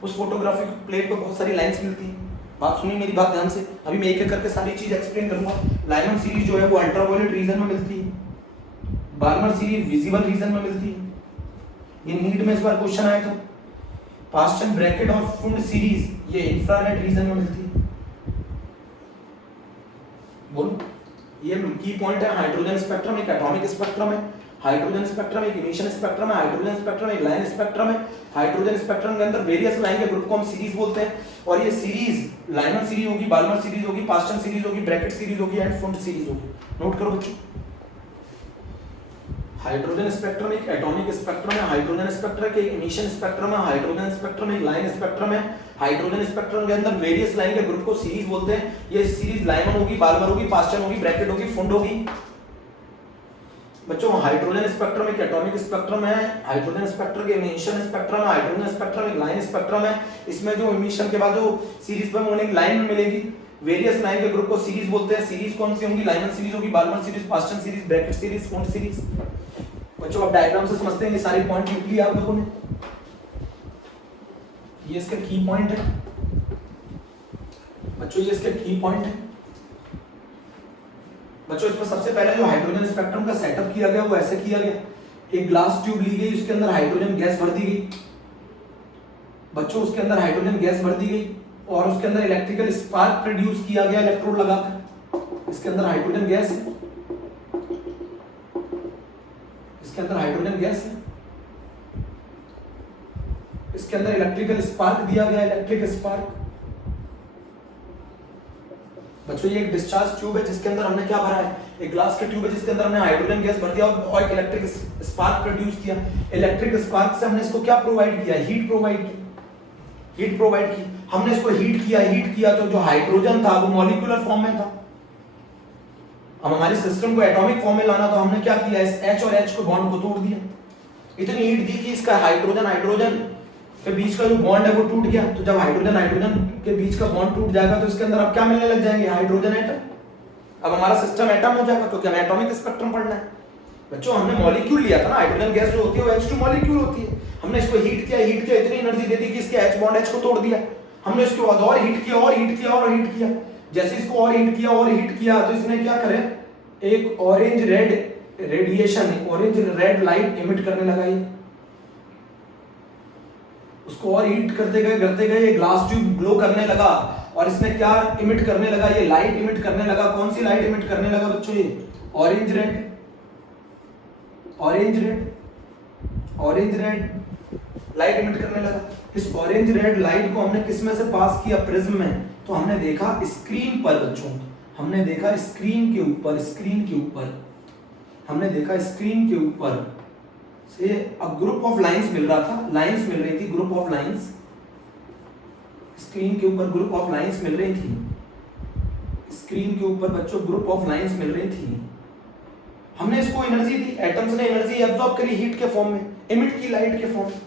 उस फोटोग्राफिक प्लेट पर बहुत सारी लाइंस मिलती हैं। बात सुनिए मेरी बात ध्यान से, अभी मैं एक एक करके सारी चीज एक्सप्लेन करूंगा। लाइमन सीरीज जो है वो अल्ट्रावायलेट रीजन में मिलती है, बार्मर सीरीज विजिबल रीजन में मिलती है, ये नीट में इस बार क्वेश्चन आया था। पास्टन ब्रैकेट और फुंड सीरीज ये इंफ्रारेड रीजन में मिलती है। बोलो, ये की पॉइंट है। हाइड्रोजन स्पेक्ट्रम एक एटॉमिक स्पेक्ट्रम है, हाइड्रोजन स्पेक्ट्रम एक इमिशन स्पेक्ट्रम है, हाइड्रोजन स्पेक्ट्रम एक लाइन स्पेक्ट्रम है। हाइड्रोजन स्पेक्ट्रम के अंदर वेरियस लाइन के ग्रुप को हम सीरीज बोलते हैं और ये सीरीज लाइमन सीरीज होगी, बाल्मर सीरीज होगी, पास्टन सीरीज होगी, ब्रैकेट सीरीज होगी एंड फुंड सीरीज होगी। नोट करो बच्चों, हाइड्रोजन स्पेक्ट्रम एक एटॉमिक स्पेक्ट्रम है, हाइड्रोजन स्पेक्ट्रम एक इमिशन स्पेक्ट्रम है, हाइड्रोजन स्पेक्ट्रम एक लाइन स्पेक्ट्रम है। हाइड्रोजन स्पेक्ट्रम के अंदर वेरियस लाइन के ग्रुप को सीरीज बोलते हैं। ये सीरीज लाइमन होगी, बाल्मर होगी, पास्टन होगी, ब्रैकेट होगी, फुंड होगी। बच्चों हाइड्रोजन स्पेक्ट्रम एक एटॉमिक स्पेक्ट्रम है, हाइड्रोजन स्पेक्ट्रम के इमिशन स्पेक्ट्रम है, हाइड्रोजन स्पेक्ट्रम एक लाइन स्पेक्ट्रम है। इसमें जो इमिशन के बाद जो सीरीज पर होने की लाइन मिलेगी, वेरियस लाइन के ग्रुप को सीरीज बोलते हैं। सीरीज कौन सी होंगी, लाइमन सीरीज होगी, Balmer series, Paschen series, Brackett series, Pfund series. बच्चों आप डायग्राम से समझते हैं, ये सारे पॉइंट लिख लिए आप लोगों ने, ये इसके की पॉइंट है बच्चों, ये इसके की पॉइंट है बच्चों। इसमें सबसे पहले जो हाइड्रोजन स्पेक्ट्रम का सेटअप किया गया वो ऐसे किया गया, एक ग्लास ट्यूब ली गई, उसके अंदर हाइड्रोजन गैस भर दी गई बच्चों, उसके अंदर हाइड्रोजन गैस भर दी गई और उसके अंदर इलेक्ट्रिकल स्पार्क प्रोड्यूस किया गया इलेक्ट्रोड लगाकर। इसके अंदर हाइड्रोजन गैस है, इसके अंदर हाइड्रोजन गैस है, इसके अंदर इलेक्ट्रिकल स्पार्क दिया गया, इलेक्ट्रिक स्पार्क। बच्चों ये एक डिस्चार्ज ट्यूब है जिसके अंदर हमने क्या भरा है, एक ग्लास के ट्यूब है जिसके अंदर हमने हाइड्रोजन गैस भर दिया और एक इलेक्ट्रिक स्पार्क प्रोड्यूस किया। इलेक्ट्रिक स्पार्क से हमने इसको क्या प्रोवाइड किया, हीट प्रोवाइड की, हीट प्रोवाइड की। हमने इसको हीट किया तो जो हाइड्रोजन था वो मॉलिक्यूलर फॉर्म में था। अब हमारे सिस्टम को एटॉमिक फॉर्म में लाना तो हमने क्या किया, इस H और H को बॉन्ड को तोड़ दिया। इतनी हीट दी कि इसका हाइड्रोजन के बीच का जो बॉन्ड है वो टूट गया। तो जब हाइड्रोजन के बीच का बॉन्ड टूट जाएगा तो इसके अंदर अब क्या मिलने लग जाएंगे, हाइड्रोजन एटम। अब हमारा सिस्टम एटम हो जाएगा। तो क्या एटॉमिक स्पेक्ट्रम पढ़ना है बच्चों। हमने मॉलिक्यूल लिया था ना, हाइड्रोजन गैस जो होती है वो H2 मॉलिक्यूल होती है। हमने इसको हीट किया, इतनी एनर्जी दे दी कि इसके H बॉन्ड H को तोड़ दिया। हमने इसके बाद और हीट किया। जैसे इसको और हीट किया तो इसने क्या करे, एक orange red radiation, orange red light emit करने लगा। ये उसको और हीट करते गए ये ग्लास ट्यूब ग्लो करने लगा और इसमें क्या इमिट करने लगा, ये लाइट इमिट करने लगा। कौन सी लाइट इमिट करने लगा बच्चों, ये ऑरेंज रेड लाइट इमिट करने लगा। इस ऑरेंज रेड लाइट को हमने किस में से पास किया, प्रिज्म में। तो हमने देखा स्क्रीन पर बच्चों, हमने देखा स्क्रीन के ऊपर से अब ग्रुप ऑफ लाइंस मिल रहा था, लाइंस मिल रही थी, ग्रुप ऑफ लाइंस। स्क्रीन के ऊपर ग्रुप ऑफ लाइंस मिल रही थी, स्क्रीन के ऊपर बच्चों ग्रुप ऑफ लाइंस मिल रही थी। हमने इसको एनर्जी दी, एटम्स ने एनर्जी एब्जॉर्ब करी हीट के फॉर्म में, एमिट की लाइट के फॉर्म में।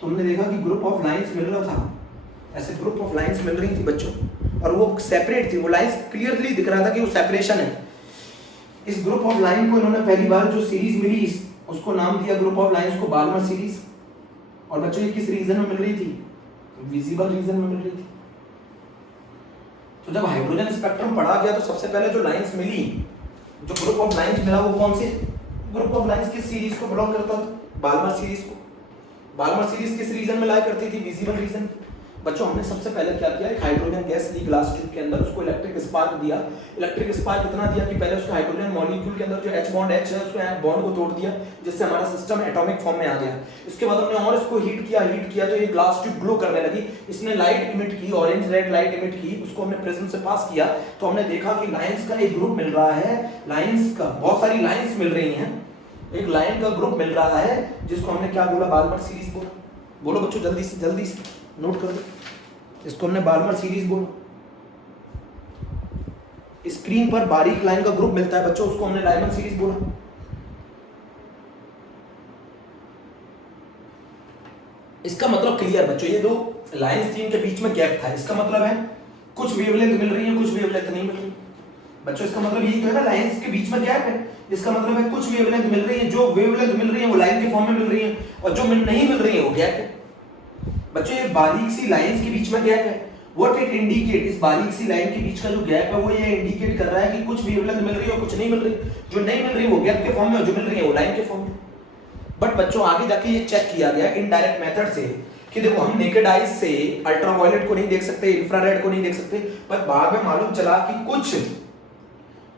तो हमने देखा कि ग्रुप ऑफ लाइंस मिल रहा था, ऐसे ग्रुप ऑफ लाइंस मिल रही थी बच्चों, और वो सेपरेट थी। वो लाइंस क्लियरली दिख रहा था कि वो सेपरेशन है। इस ग्रुप ऑफ लाइन को इन्होंने पहली बार जो सीरीज मिली उसको नाम दिया ग्रुप ऑफ लाइंस को बाल्मर सीरीज। और बच्चों ये किस रीजन में मिल रही थी, विजिबल रीजन में मिल रही थी। तो जब हाइड्रोजन स्पेक्ट्रम पढ़ा गया तो सबसे पहले जो लाइंस मिली, जो ग्रुप ऑफ लाइंस मिला, वो कौन से ग्रुप ऑफ लाइंस किस सीरीज को बिलोंग करता था, बाल्मर सीरीज को। बाल्मर सीरीज किस रीजन में लाया करती थी, विजिबल रीजन। बच्चों हमने सबसे पहले क्या किया, एक हाइड्रोजन गैस ली ग्लास ट्यूब के अंदर, उसको इलेक्ट्रिक स्पार्क दिया। इलेक्ट्रिक स्पार्क इतना दिया कि पहले उसके हाइड्रोजन मॉलिक्यूल के अंदर जो H बॉन्ड H है उसको बॉन्ड को तोड़ दिया, जिससे हमारा सिस्टम एटॉमिक फॉर्म में आ गया। इसके बाद हमने और इसको हीट किया तो ये ग्लास ट्यूब ग्लो करने लगी। इसने लाइट इमिट की, ऑरेंज रेड लाइट इमिट की, उसको हमने प्रिज्म से पास किया। तो हमने देखा कि लाइंस का एक ग्रुप मिल रहा है, लाइंस का बहुत सारी लाइंस मिल रही हैं, एक लाइन का ग्रुप मिल रहा है जिसको हमने क्या बोला, बाल्मर सीरीज बोला। बोलो बच्चों जल्दी से नोट कर दो, इसको हमने बाल्मर सीरीज बोला। स्क्रीन पर बारीक लाइन का ग्रुप मिलता है बच्चों, उसको हमने लाइमन सीरीज बोला। इसका मतलब क्लियर बच्चों, ये दो लाइंस थी इनके बीच में गैप था, इसका मतलब है कुछ वेवलेंथ मिल रही है, कुछ वेवलेंथ नहीं मिल रही बच्चों। इसका मतलब यही तो है ना, लाइंस के बीच में गैप है, इसका मतलब है कुछ वेवलेंथ मिल रही है, जो वेवलेंथ मिल रही है वो लाइन के फॉर्म में मिल रही है, और जो नहीं मिल रही है वो गैप है बच्चों। ये बारीक सी लाइंस के बीच में गैप है, व्हाट इट इंडिकेट, इस बारीक सी लाइन के बीच का जो गैप है वो ये इंडिकेट कर रहा है कि कुछ वेवलेंथ मिल रही है और कुछ नहीं मिल रही, जो नहीं मिल रही है वो गैप के फॉर्म में और जो मिल रही है वो लाइन के फॉर्म में। बट बच्चों आगे जाके ये चेक किया गया इनडायरेक्ट मेथड से कि देखो हम नेकेड आईज से अल्ट्रावायलेट को नहीं देख सकते, इंफ्रारेड को नहीं देख सकते, पर बाद में मालूम चला कि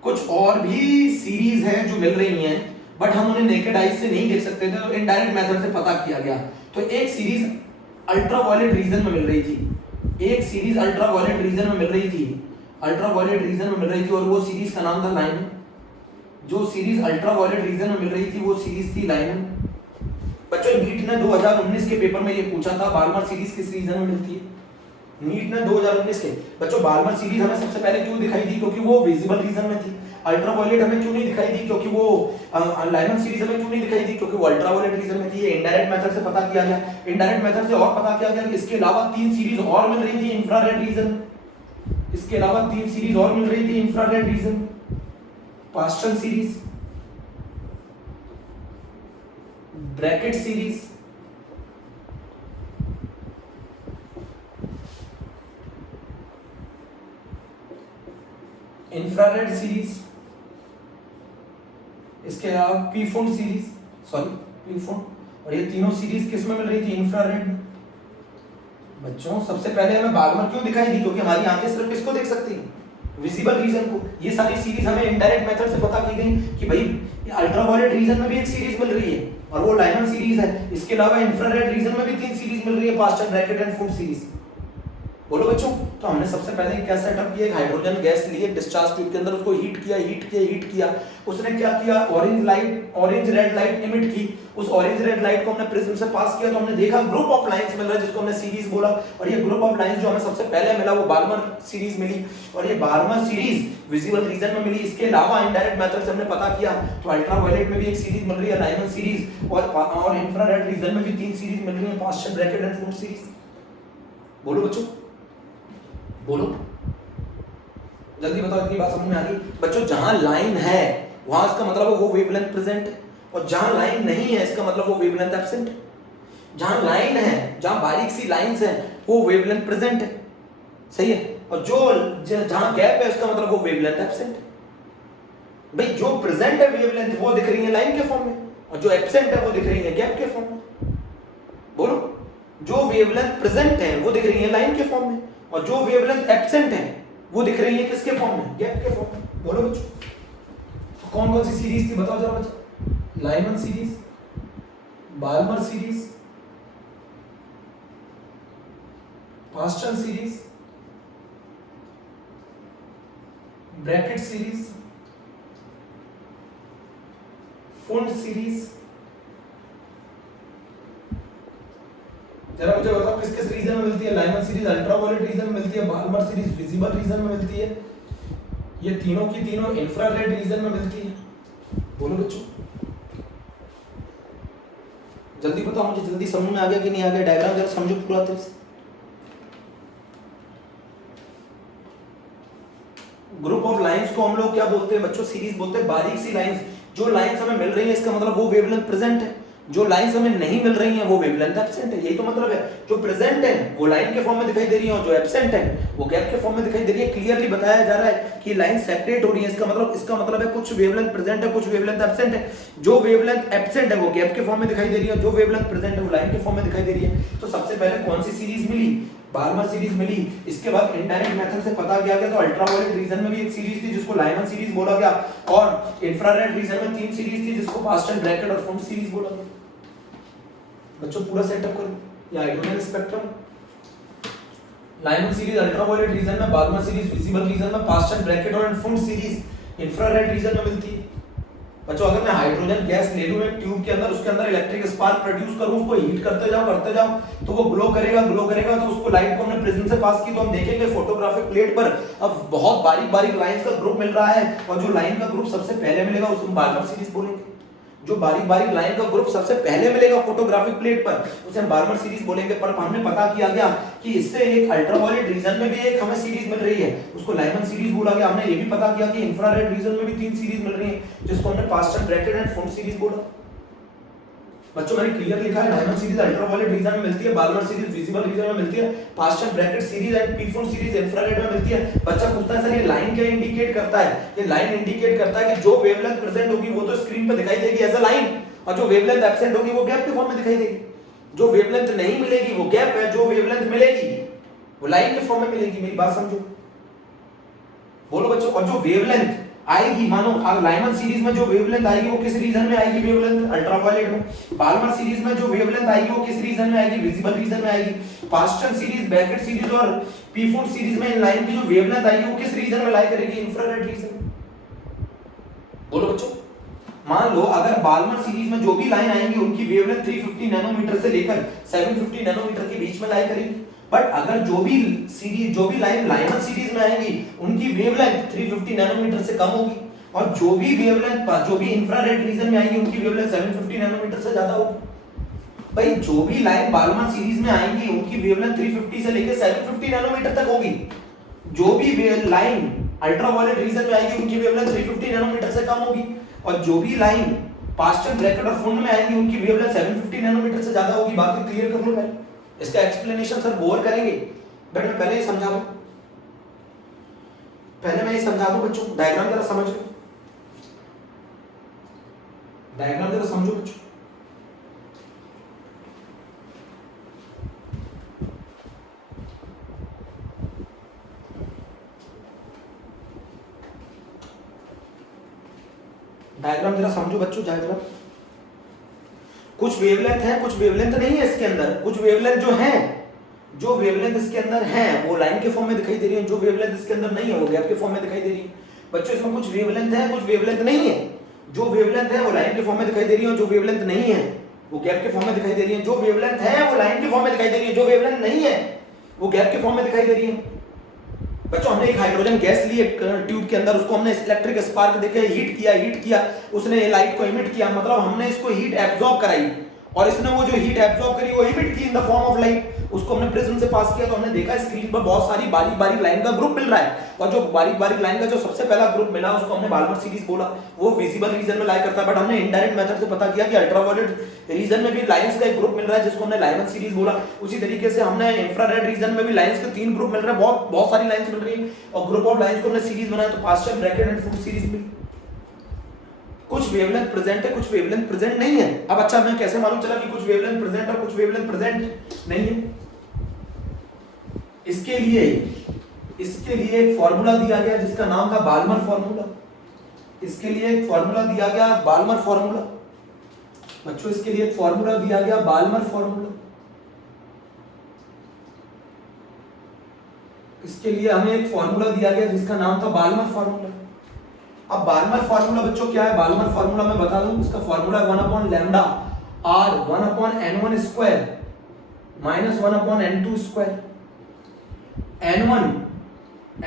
कुछ और भी सीरीज हैं जो मिल रही हैं, बट हम उन्हें नेकेड आईज से नहीं देख सकते थे, तो इनडायरेक्ट मेथड से पता किया गया। तो एक सीरीज अल्ट्रावायलेट रीजन में मिल रही थी, एक सीरीज अल्ट्रावायलेट रीजन में मिल रही थी, अल्ट्रावायलेट रीजन में मिल रही थी, और वो सीरीज का नाम था लाइन। जो सीरीज अल्ट्रावायलेट रीजन में मिल रही थी वो सीरीज थी लाइन। बच्चों नीट ने 2019 के पेपर में ये पूछा था बाल्मर सीरीज किस रीजन में मिलती है, नीट ने 2019 के बच्चों बाल्मर सीरीज हमें सबसे पहले क्यों दिखाई दी, क्योंकि वो विजिबल रीजन में थी। अल्ट्रावायलेट हमें क्यों नहीं दिखाई दी, क्योंकि वो लाइमन सीरीज हमें क्यों नहीं दिखाई दी, क्योंकि वो अल्ट्रावायलेट रीजन में थी। ये इनडायरेक्ट मेथड से पता किया गया, इनडायरेक्ट मेथड से और पता किया गया कि इसके अलावा 3 सीरीज और मिल रही थी इंफ्रारेड रीजन, इसके अलावा 3 सीरीज और मिल रही थी infrared reason, pastel series, Brackett series, infrared series, इसके अलावा पीफोन सीरीज, पीफोन, और ये तीनों सीरीज किस में मिल रही थी, इंफ्रारेड में। बच्चों सबसे पहले हमें बाल्मर क्यों दिखाई दी, क्योंकि हमारी आंखें सिर्फ इसको देख सकती हैं, विजिबल रीजन को। ये सारी सीरीज हमें इनडायरेक्ट मेथड से पता की गई कि भाई ये अल्ट्रावायलेट रीजन में भी एक सीरीज मिल रही है और वो लाइमन सीरीज है, इसके अलावा इंफ्रारेड रीजन में भी 3 सीरीज मिल रही है, Paschen, bracket and food series. बोलो बच्चों, तो हमने सबसे पहले क्या सेटअप किया, एक हाइड्रोजन गैस लिए डिस्चार्ज ट्यूब के अंदर, उसको हीट किया, उसने क्या किया, ऑरेंज रेड लाइट इमिट की, उस ऑरेंज रेड लाइट को हमने प्रिज्म से पास किया, तो हमने देखा ग्रुप ऑफ लाइंस मिल रहा है जिसको हमने सीरीज बोला, और ये ग्रुप ऑफ लाइंस जो हमें सबसे पहले मिला वो बाल्मर सीरीज मिली, और ये बाल्मर सीरीज विजिबल रीजन में मिली। इसके अलावा इनडायरेक्ट मेथड से हमने पता किया तो अल्ट्रावायलेट में भी एक सीरीज मिल रही है लाइमन सीरीज, और इंफ्रारेड रीजन में भी 3 सीरीज मिल रही है, Paschen, bracket and food series. बोलो बच्चों, बोलो जल्दी बताओ, इतनी बात समझ में आ गई बच्चों। जहां लाइन है वहां इसका मतलब वो वेवलेंथ प्रेजेंट है, और जहां लाइन नहीं है इसका मतलब वो वेवलेंथ एब्सेंट है। जहां लाइन है, जहां बारीक सी लाइंस है वो वेवलेंथ प्रेजेंट है, सही है, और जो जहां गैप है उसका मतलब वो वेवलेंथ एब्सेंट है। भाई जो प्रेजेंट है वेवलेंथ वो दिख रही है लाइन के फॉर्म में, और जो एब्सेंट है वो दिख रही है गैप के फॉर्म में। बोलो, जो वेवलेंथ प्रेजेंट है वो दिख रही है लाइन के फॉर्म में, और जो वेवलेंथ एब्सेंट है वो दिख रही है किसके फॉर्म में, गैप के फॉर्म में। बोलो बच्चों, तो कौन कौन सी सीरीज थी बताओ जरा बच्चों, Lyman series, Balmer series, Paschen series, Brackett series, Pfund series. जरा मुझे बताओ किस किस रीजन में मिलती है, लाइमन सीरीज अल्ट्रावायलेट रीजन में मिलती है, बाल्मर सीरीज विजिबल रीजन में मिलती है, ये तीनों की तीनों इंफ्रारेड रीजन में मिलती है। बोलो बच्चों, जल्दी बताओ मुझे, जल्दी समझ में आ गया कि नहीं आ गया, डायग्राम जरा समझो पूरा तरह से। ग्रुप ऑफ लाइंस को हम लोग क्या बोलते हैं बच्चों, सीरीज बोलते हैं। बारीक सी लाइंस, जो लाइंस हमें मिल रही है इसका मतलब वो वेवलेंथ प्रेजेंट है, जो लाइंस हमें नहीं मिल रही हैं वो वेवलेंथ एब्सेंट है। यही तो मतलब है, जो प्रेजेंट है वो लाइन के फॉर्म में दिखाई दे रही है और जो एब्सेंट है वो गैप के फॉर्म में दिखाई दे रही है। क्लियरली बताया जा रहा है कि लाइन सेपरेट हो रही है, इसका मतलब है कुछ वेवलेंथ प्रेजेंट है, कुछ वेवलेंथ एब्सेंट है। जो वेवलेंथ एब्सेंट है वो गैप के फॉर्म में दिखाई दे रही है, जो वेवलेंथ प्रेजेंट है वो लाइन के फॉर्म में दिखाई दे रही है। तो सबसे पहले कौन सी सीरीज मिली, बाल्मर सीरीज मिली। इसके बाद इनडायरेक्ट मेथड से पता किया गया तो अल्ट्रावायलेट रीजन में भी एक सीरीज थी जिसको लाइमन सीरीज बोला गया, और इंफ्रारेड रीजन में 3 सीरीज थी जिसको पास्टल, ब्रैकेट और फुंड सीरीज बोला गया। बच्चों पूरा सेटअप करो, ये hydrogen spectrum, Lyman series ultraviolet region में, बाल्मर सीरीज विजिबल रीजन में, पास्टल, ब्रैकेट और फुंड सीरीज इंफ्रारेड रीजन में मिलती है। बच्चों अगर मैं हाइड्रोजन गैस ले लूं एक ट्यूब के अंदर, उसके अंदर इलेक्ट्रिक स्पार्क प्रोड्यूस करूं, उसको हीट करते जाओ तो वो ग्लो करेगा, तो उसको लाइट को हमने प्रिज्म से पास की तो हम देखेंगे फोटोग्राफिक प्लेट पर अब बहुत बारीक बारीक लाइंस का ग्रुप मिल रहा है, और जो लाइन का ग्रुप सबसे पहले मिलेगा उसको बाल्मर सीरीज बोलेंगे। जो बारीक बारीक लाइन का ग्रुप सबसे पहले मिलेगा फोटोग्राफिक प्लेट पर, उसे हम बार्मर सीरीज बोलेंगे। पर हमने पता किया गया कि इससे एक अल्ट्रावायलेट रीजन में भी एक हमें सीरीज मिल रही है, उसको लाइमन सीरीज बोला गया। हमने ये भी पता किया कि इंफ्रारेड रीजन में भी 3 सीरीज मिल रही है, जिसको हमने पास्टल ब्रैकेट एंड फुंड सीरीज बोला। बच्चों मैंने क्लियर लिखा है, लाइमन सीरीज अल्ट्रावायलेट रीजन में मिलती है, बार्मर सीरीज विजिबल रीजन में मिलती है, Paschen Brackett series and Pfund series infrared में मिलती है। बच्चा पूछता है सर ये लाइन क्या इंडिकेट करता है? ये लाइन इंडिकेट करता है कि जो वेवलेंथ प्रेजेंट होगी वो तो स्क्रीन पर दिखाई देगी एज अ लाइन, और जो वेवलेंथ एब्सेंट होगी वो गैप के फॉर्म में दिखाई देगी। जो वेवलेंथ नहीं मिलेगी वो गैप है, जो वेवलेंथ मिलेगी वो लाइन के फॉर्म में मिलेगी। मेरी बात समझो, बोलो बच्चों। और जो वेवलेंथ आएगी, मानो लाइमन सीरीज में जो वेवलेंथ आएगी वो किस रीजन में आएगी? वेवलेंथ अल्ट्रावायलेट में। बार्मर सीरीज में जो वेवलेंथ आएगी वो किस रीजन में आएगी? विजिबल रीजन में आएगी। पास्टल सीरीज, ब्रैकेट सीरीज और पी-फुंड सीरीज में इन लाइन की जो वेवलेंथ आएगी वो किस रीजन में लाई करेगी? Infrared reason. बोलो बच्चों, मान लो अगर बार्मर सीरीज में जो भी लाइन आएंगी उनकी वेवलेंथ 350 नैनोमीटर से लेकर 750 नैनोमीटर के बीच में लाई करेगी। बट अगर जो भी लाइन लाइमन सीरीज में आएंगी उनकी वेवलेंथ 350 नैनोमीटर से कम होगी, और जो भी इंफ्रारेड रीजन में आएगी उनकी वेवलेंथ 750 नैनोमीटर से ज्यादा होगी। भाई जो भी लाइन बार्मर सीरीज में आएंगी उनकी वेवलेंथ 350 से लेकर 750 नैनोमीटर तक होगी। जो भी लाइन अल्ट्रावायलेट रीजन में आएगी उनकी वेवलेंथ 350 नैनोमीटर से कम होगी, और जो भी लाइन पास्टल ब्रैकेट और फुंड में आएगी उनकी वेवलेंथ 750 नैनोमीटर से ज्यादा होगी। बात को क्लियर कर लो पहले, इसका एक्सप्लेनेशन सर बोर करेंगे, बट मैं पहले ही समझा दूं, बच्चों। डायग्राम जरा समझ लो, डायग्राम जरा समझो बच्चों। डायग्राम जरा समझो बच्चों, डायग्राम। कुछ वेवलेंथ है, कुछ वेवलेंथ नहीं है इसके अंदर। कुछ वेवलेंथ जो वेवलेंथ इसके अंदर है वो लाइन के फॉर्म में दिखाई दे रही है, जो वेवलेंथ इसके अंदर नहीं है वो गैप के फॉर्म में दिखाई दे रही है। बच्चों इसमें कुछ वेवलेंथ है, कुछ वेवलेंथ नहीं है। जो वेवलेंथ है वो लाइन के फॉर्म में दिखाई दे रही है, और जो वेवलेंथ नहीं है वो गैप के फॉर्म में दिखाई दे रही है। जो वेवलेंथ है वो लाइन के फॉर्म में दिखाई दे रही है, जो वेवलेंथ नहीं है वो गैप के फॉर्म में दिखाई दे रही है। बच्चों हमने एक हाइड्रोजन गैस ली एक ट्यूब के अंदर, उसको हमने इलेक्ट्रिक स्पार्क देके हीट किया, उसने लाइट को इमिट किया, मतलब हमने इसको हीट एब्जॉर्ब कराई, और इसने वो जो हीट एब्जॉर्ब करी वो इमिट की in the form of light. उसको हमने प्रिज्म से पास किया तो हमने देखा स्क्रीन पर बहुत सारी बारीक बारीक लाइन का ग्रुप मिल रहा है, और जो बारीक बारीक लाइन का जो सबसे पहला ग्रुप मिला उसको हमने बार्मर सीरीज बोला, वो विजिबल रीजन में लाई करता है। बट हमने इनडायरेक्ट मेथड से पता किया कि अल्ट्रावायलेट रीजन में भी लाइंस का एक ग्रुप मिल रहा है जिसको हमने लाइमन सीरीज बोला। उसी तरीके से हमने इंफ्रारेड रीजन में भी लाइंस के 3 ग्रुप मिल रहे हैं, बहुत सारी लाइंस मिल रही है, और ग्रुप ऑफ लाइंस को हमने सीरीज बनाया तो पास्टल ब्रैकेट एंड फुंड सीरीज में कुछ वेवलेंथ प्रेजेंट है, कुछ वेवलेंथ प्रेजेंट नहीं है। अब अच्छा मैं कैसे मालूम चला कि कुछ वेवलेंथ प्रेजेंट और कुछ वेवलेंथ प्रेजेंट नहीं है? इसके लिए एक फॉर्मूला दिया गया जिसका नाम था बाल्मर फॉर्मूला। इसके लिए एक फॉर्मूला दिया गया बाल्मर फॉर्मूला। बच्चों इसके लिए एक फॉर्मूला दिया गया बाल्मर फॉर्मूला। इसके लिए हमें एक फॉर्मूला दिया गया जिसका नाम था बाल्मर फॉर्मूला। अब बाल्मर फार्मूला बच्चों क्या है? बाल्मर फार्मूला मैं बता दूं, इसका formula 1 lambda r 1 n1 square minus 1 n2 square. n1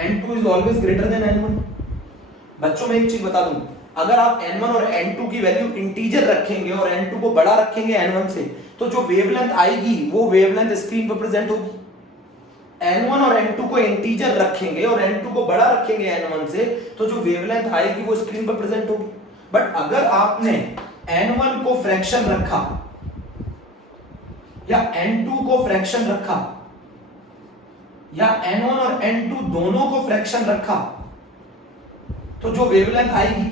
n2 is always greater than n1। बच्चों मैं एक चीज बता दूं, अगर आप n1 और n2 की वैल्यू इंटीजर रखेंगे और n2 को बड़ा रखेंगे n1 से, तो जो वेवलेंथ आएगी वो वेवलेंथ स्क्रीन पर प्रेजेंट होगी। n1 और n2 को इंटीजर रखेंगे और n2 को बड़ा रखेंगे n1 से, तो जो वेवलेंथ आएगी वो स्क्रीन पर प्रेजेंट होगी। बट अगर आपने n1 को फ्रैक्शन रखा या n2 को फ्रैक्शन रखा, या n1 और n2 दोनों को फ्रैक्शन रखा, तो जो वेवलेंथ आएगी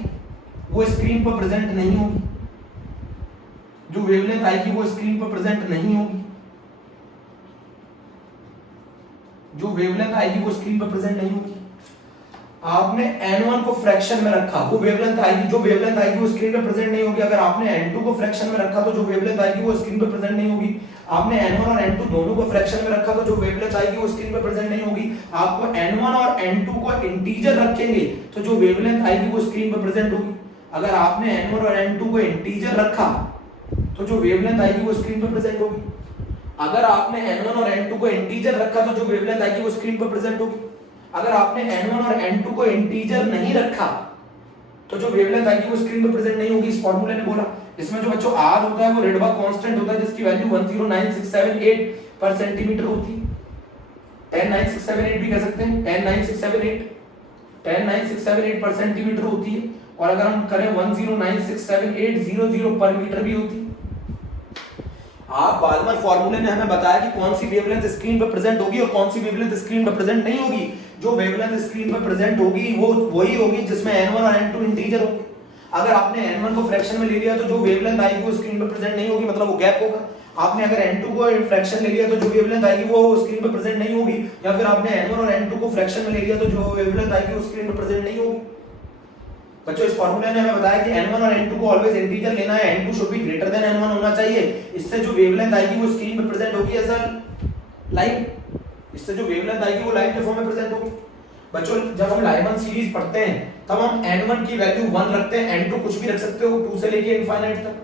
वो स्क्रीन पर प्रेजेंट नहीं होगी। जो वेवलेंथ आएगी वो स्क्रीन पर प्रेजेंट नहीं होगी। जो वेवलेंथ आएगी वो स्क्रीन पर प्रेजेंट नहीं होगी। आपने n1 को फ्रैक्शन में रखा, वो वेवलेंथ आएगी, जो वेवलेंथ आएगी वो स्क्रीन पर प्रेजेंट नहीं होगी। अगर आपने n2 को फ्रैक्शन में रखा तो जो वेवलेंथ आएगी वो स्क्रीन पर प्रेजेंट नहीं होगी। आपने n1 और n2 दोनों को फ्रैक्शन में रखा तो जो वेवलेंथ आएगी वो स्क्रीन पर प्रेजेंट नहीं होगी। आपको n1 और n2 को इंटीजर रखेंगे तो जो वेवलेंथ आएगी वो स्क्रीन पर प्रेजेंट होगी। अगर आपने n1 और n2 को इंटीजर रखा तो जो वेवलेंथ आएगी वो स्क्रीन पर प्रेजेंट होगी। अगर आपने n1 और n2 को इंटीजर रखा तो जो वेवलेंथ आएगी वो स्क्रीन पर प्रेजेंट होगी। अगर आपने n1 और n2 को इंटीजर नहीं रखा तो जो वेवलेंथ आएगी वो स्क्रीन पर प्रेजेंट नहीं होगी। इस फार्मूले ने बोला इसमें जो बच्चों R होता है वो रेडबर्ग कांस्टेंट होता है जिसकी वैल्यू 109,678 पर सेंटीमीटर होती है। 109,678 भी कह सकते हैं, 109,678 पर सेंटीमीटर होती है। और अगर हम करें 109,678 पर मीटर भी होती है। आप बाल्मर फॉर्मूले ने हमें बताया कि कौन सी वेवलेंथ स्क्रीन पर प्रेजेंट होगी और कौन सी वेवलेंथ स्क्रीन पर प्रेजेंट नहीं होगी। जो वेवलेंथ स्क्रीन पर प्रेजेंट होगी वो वही होगी जिसमें n1 और n2 इंटीजर होंगे। अगर आपने n1 को फ्रैक्शन में ले लिया तो जो वेवलेंथ आएगी वो स्क्रीन पर प्रेजेंट नहीं होगी, मतलब वो गैप होगा। आपने अगर n2 को फ्रैक्शन ले लिया तो जो वेवलेंथ आएगी वो स्क्रीन पर प्रेजेंट नहीं होगी, या फिर आपने n1 और n2 को फ्रैक्शन में ले लिया तो जो वेवलेंथ आएगी वो स्क्रीन पर प्रेजेंट नहीं होगी। बच्चों इस फार्मूले ने हमें बताया कि n1 और n2 को ऑलवेज इंटीजर लेना है, n2 should be greater than n1 होना चाहिए। इससे जो वेवलेंथ आएगी वो स्क्रीन पर प्रेजेंट होगी एज अ लाइन। इससे जो वेवलेंथ आएगी वो लाइन के फॉर्म में प्रेजेंट होगी। बच्चों जब हम लाइमन सीरीज पढ़ते हैं तब हम n1 की वैल्यू 1 रखते हैं, n2 कुछ भी रख सकते हो 2 से लेके इनफाइनाइट तक।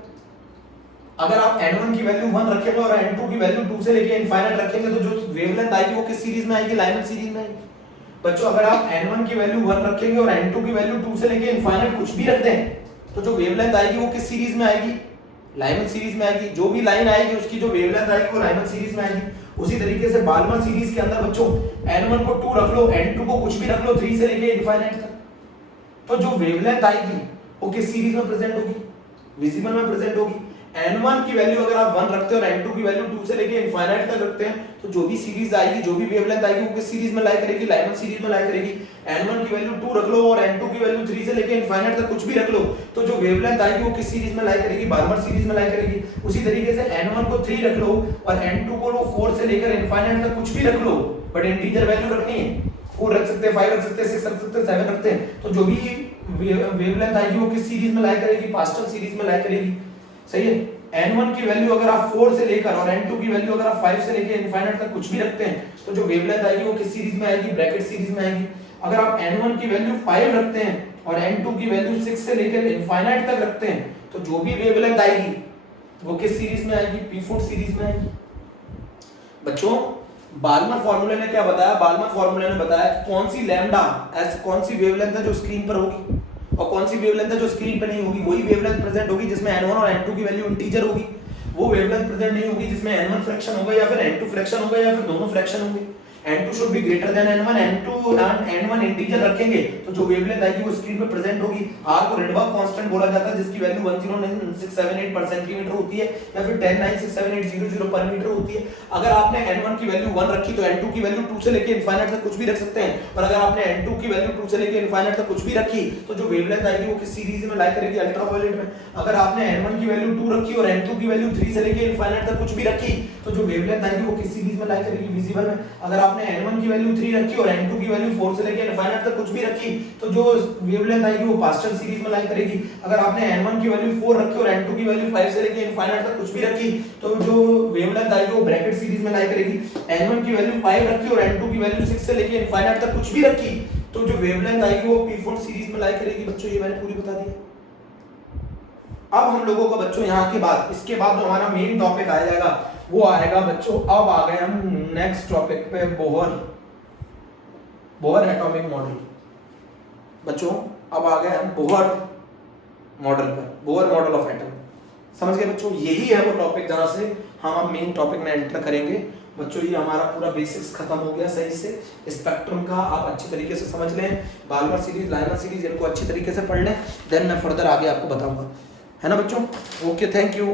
अगर आप n1 की वैल्यू 1 रखेंगे और n2 की वैल्यू 2 से लेके इनफाइनाइट रखेंगे तो जो वेवलेंथ आएगी वो किस सीरीज में आएगी? लाइमन सीरीज में आएगी। बच्चों अगर आप n1 की वैल्यू 1 रखेंगे और n2 की वैल्यू 2 से लेके इनफाइनाइट कुछ भी रख दें तो जो वेवलेंथ आएगी वो किस सीरीज में आएगी? लाइमन सीरीज में आएगी। जो भी लाइन आएगी उसकी जो वेवलेंथ आएगी वो लाइमन सीरीज में आएगी। उसी तरीके से बाल्मर सीरीज के अंदर बच्चों n1 को 2 रख लो, n2 को कुछ भी रख लो 3 से लेके इनफाइनाइट तक, तो जो वेवलेंथ आएगी वो किस सीरीज में प्रेजेंट होगी? विजिबल में प्रेजेंट होगी। n1 की वैल्यू अगर आप 1 रखते हो और n2 की वैल्यू 2 से लेके इनफाइनाइट तक रखते हैं तो जो भी सीरीज आएगी, जो भी वेवलेंथ आएगी वो किस सीरीज में लाई करेगी? लाइमन सीरीज में लाई करेगी। n1 की वैल्यू 2 रख लो और n2 की वैल्यू 3 से लेके इनफाइनाइट तक कुछ भी रख लो तो जो वेवलेंथ आएगी वो किस सीरीज में लाई करेगी? बाल्मर सीरीज में लाई करेगी। उसी तरीके से n1 को 3 रख लो और n2 को 4 से लेकर इनफाइनाइट तक कुछ भी रख लो, बट इंटीजर वैल्यू रखनी है। 4 रख सकते हैं, 5 रख सकते हैं, 6 रख सकते हैं, 7 रखते हैं, तो जो भी वेवलेंथ आएगी वो किस सीरीज में लाई करेगी? पास्टल सीरीज में लाई करेगी। सही है। n1 की वैल्यू अगर आप 4 से लेकर और n2 की वैल्यू अगर आप 5 से लेकर इनफाइनाइट तक कुछ भी रखते हैं तो जो वेवलेंथ आएगी वो किस सीरीज में आएगी? ब्रैकेट सीरीज में आएगी। अगर आप n1 की वैल्यू 5 रखते हैं और n2 की वैल्यू 6 से लेकर इनफाइनाइट तक रखते हैं तो जो भी वेवलेंथ आएगी वो किस सीरीज में आएगी? पी4 सीरीज में आएगी। बच्चों बाल्मर फॉर्मूले ने क्या बताया? बाल्मर फॉर्मूले ने बताया कौन सी लैम्डा ऐसी कौन सी वेवलेंथ है जो स्क्रीन पर होगी और कौन सी वेवलेंथ है जो स्क्रीन पर नहीं होगी। वही वेवलेंथ प्रेजेंट होगी जिसमें n1 और n2 की वैल्यू इंटीजर होगी। वो वेवलेंथ प्रेजेंट नहीं होगी जिसमें n1 फ्रैक्शन होगा या फिर n2 फ्रैक्शन होगा या फिर दोनों फ्रैक्शन होंगे। n2 should be greater than n1, n1 integer रखेंगे तो जो वेवलेंथ आएगी वो स्क्रीन पे प्रेजेंट होगी। r को रेडबर्ग कांस्टेंट बोला जाता है जिसकी वैल्यू 109,678 पर सेंटीमीटर होती है या फिर 109,678 पर मीटर होती है। अगर आपने n1 की वैल्यू 1 रखी तो n2 की वैल्यू 2 से लेके इनफाइनाइट तक कुछ भी रख सकते हैं, और अगर आपने n2 की वैल्यू 2 से लेके इनफाइनाइट तक कुछ भी रखी तो जो वेवलेंथ आएगी वो किस सीरीज में लाई करेगी? अल्ट्रावायलेट में। अगर आपने n1 की वैल्यू 2 रखी और n2 की वैल्यू 3 से लेके इनफाइनाइट तक कुछ भी रखी तो जो वेवलेंथ आएगी वो किस सीरीज में लाई करेगी? विजिबल में। अगर आपने n1 की वैल्यू 3 रखी और n2 की वैल्यू 4 से लेके इनफाइनाइट तक कुछ भी रखी तो जो वेवलेंथ आएगी वो पास्टल सीरीज में लाई करेगी। अगर आपने n1 की वैल्यू 4 रखी और n2 की वैल्यू 5 से लेके इनफाइनाइट तक कुछ भी रखी तो जो वेवलेंथ आएगी वो ब्रैकेट सीरीज में लाई करेगी। n1 की वैल्यू 5 रखी और n2 की वैल्यू 6 से लेके इनफाइनाइट तक कुछ भी रखी तो जो वेवलेंथ आएगी वो p4 सीरीज में लाई करेगी। बच्चों ये मैंने पूरी बता दी। अब हम लोगों को बच्चों यहाँ के बाद इसके बाद जो हमारा मेन टॉपिक आ जाएगा वो आएगा बच्चों, अब आ गए हम नेक्स्ट टॉपिक पे, बोहर एटॉमिक मॉडल। बच्चों अब आ गए हम बोहर मॉडल पर, बोहर मॉडल ऑफ एटम। समझ गए बच्चों? यही है वो टॉपिक जहां से हम अब मेन टॉपिक में एंटर करेंगे। बच्चों ये हमारा पूरा बेसिक्स खत्म हो गया सही से। स्पेक्ट्रम का आप अच्छी तरीके से समझ लें, बाल्मर सीरीज, लाइमर सीरीज इनको अच्छी तरीके से पढ़ लें, देन मैं फर्दर आगे आपको बताऊंगा, है ना बच्चों? Okay, thank you.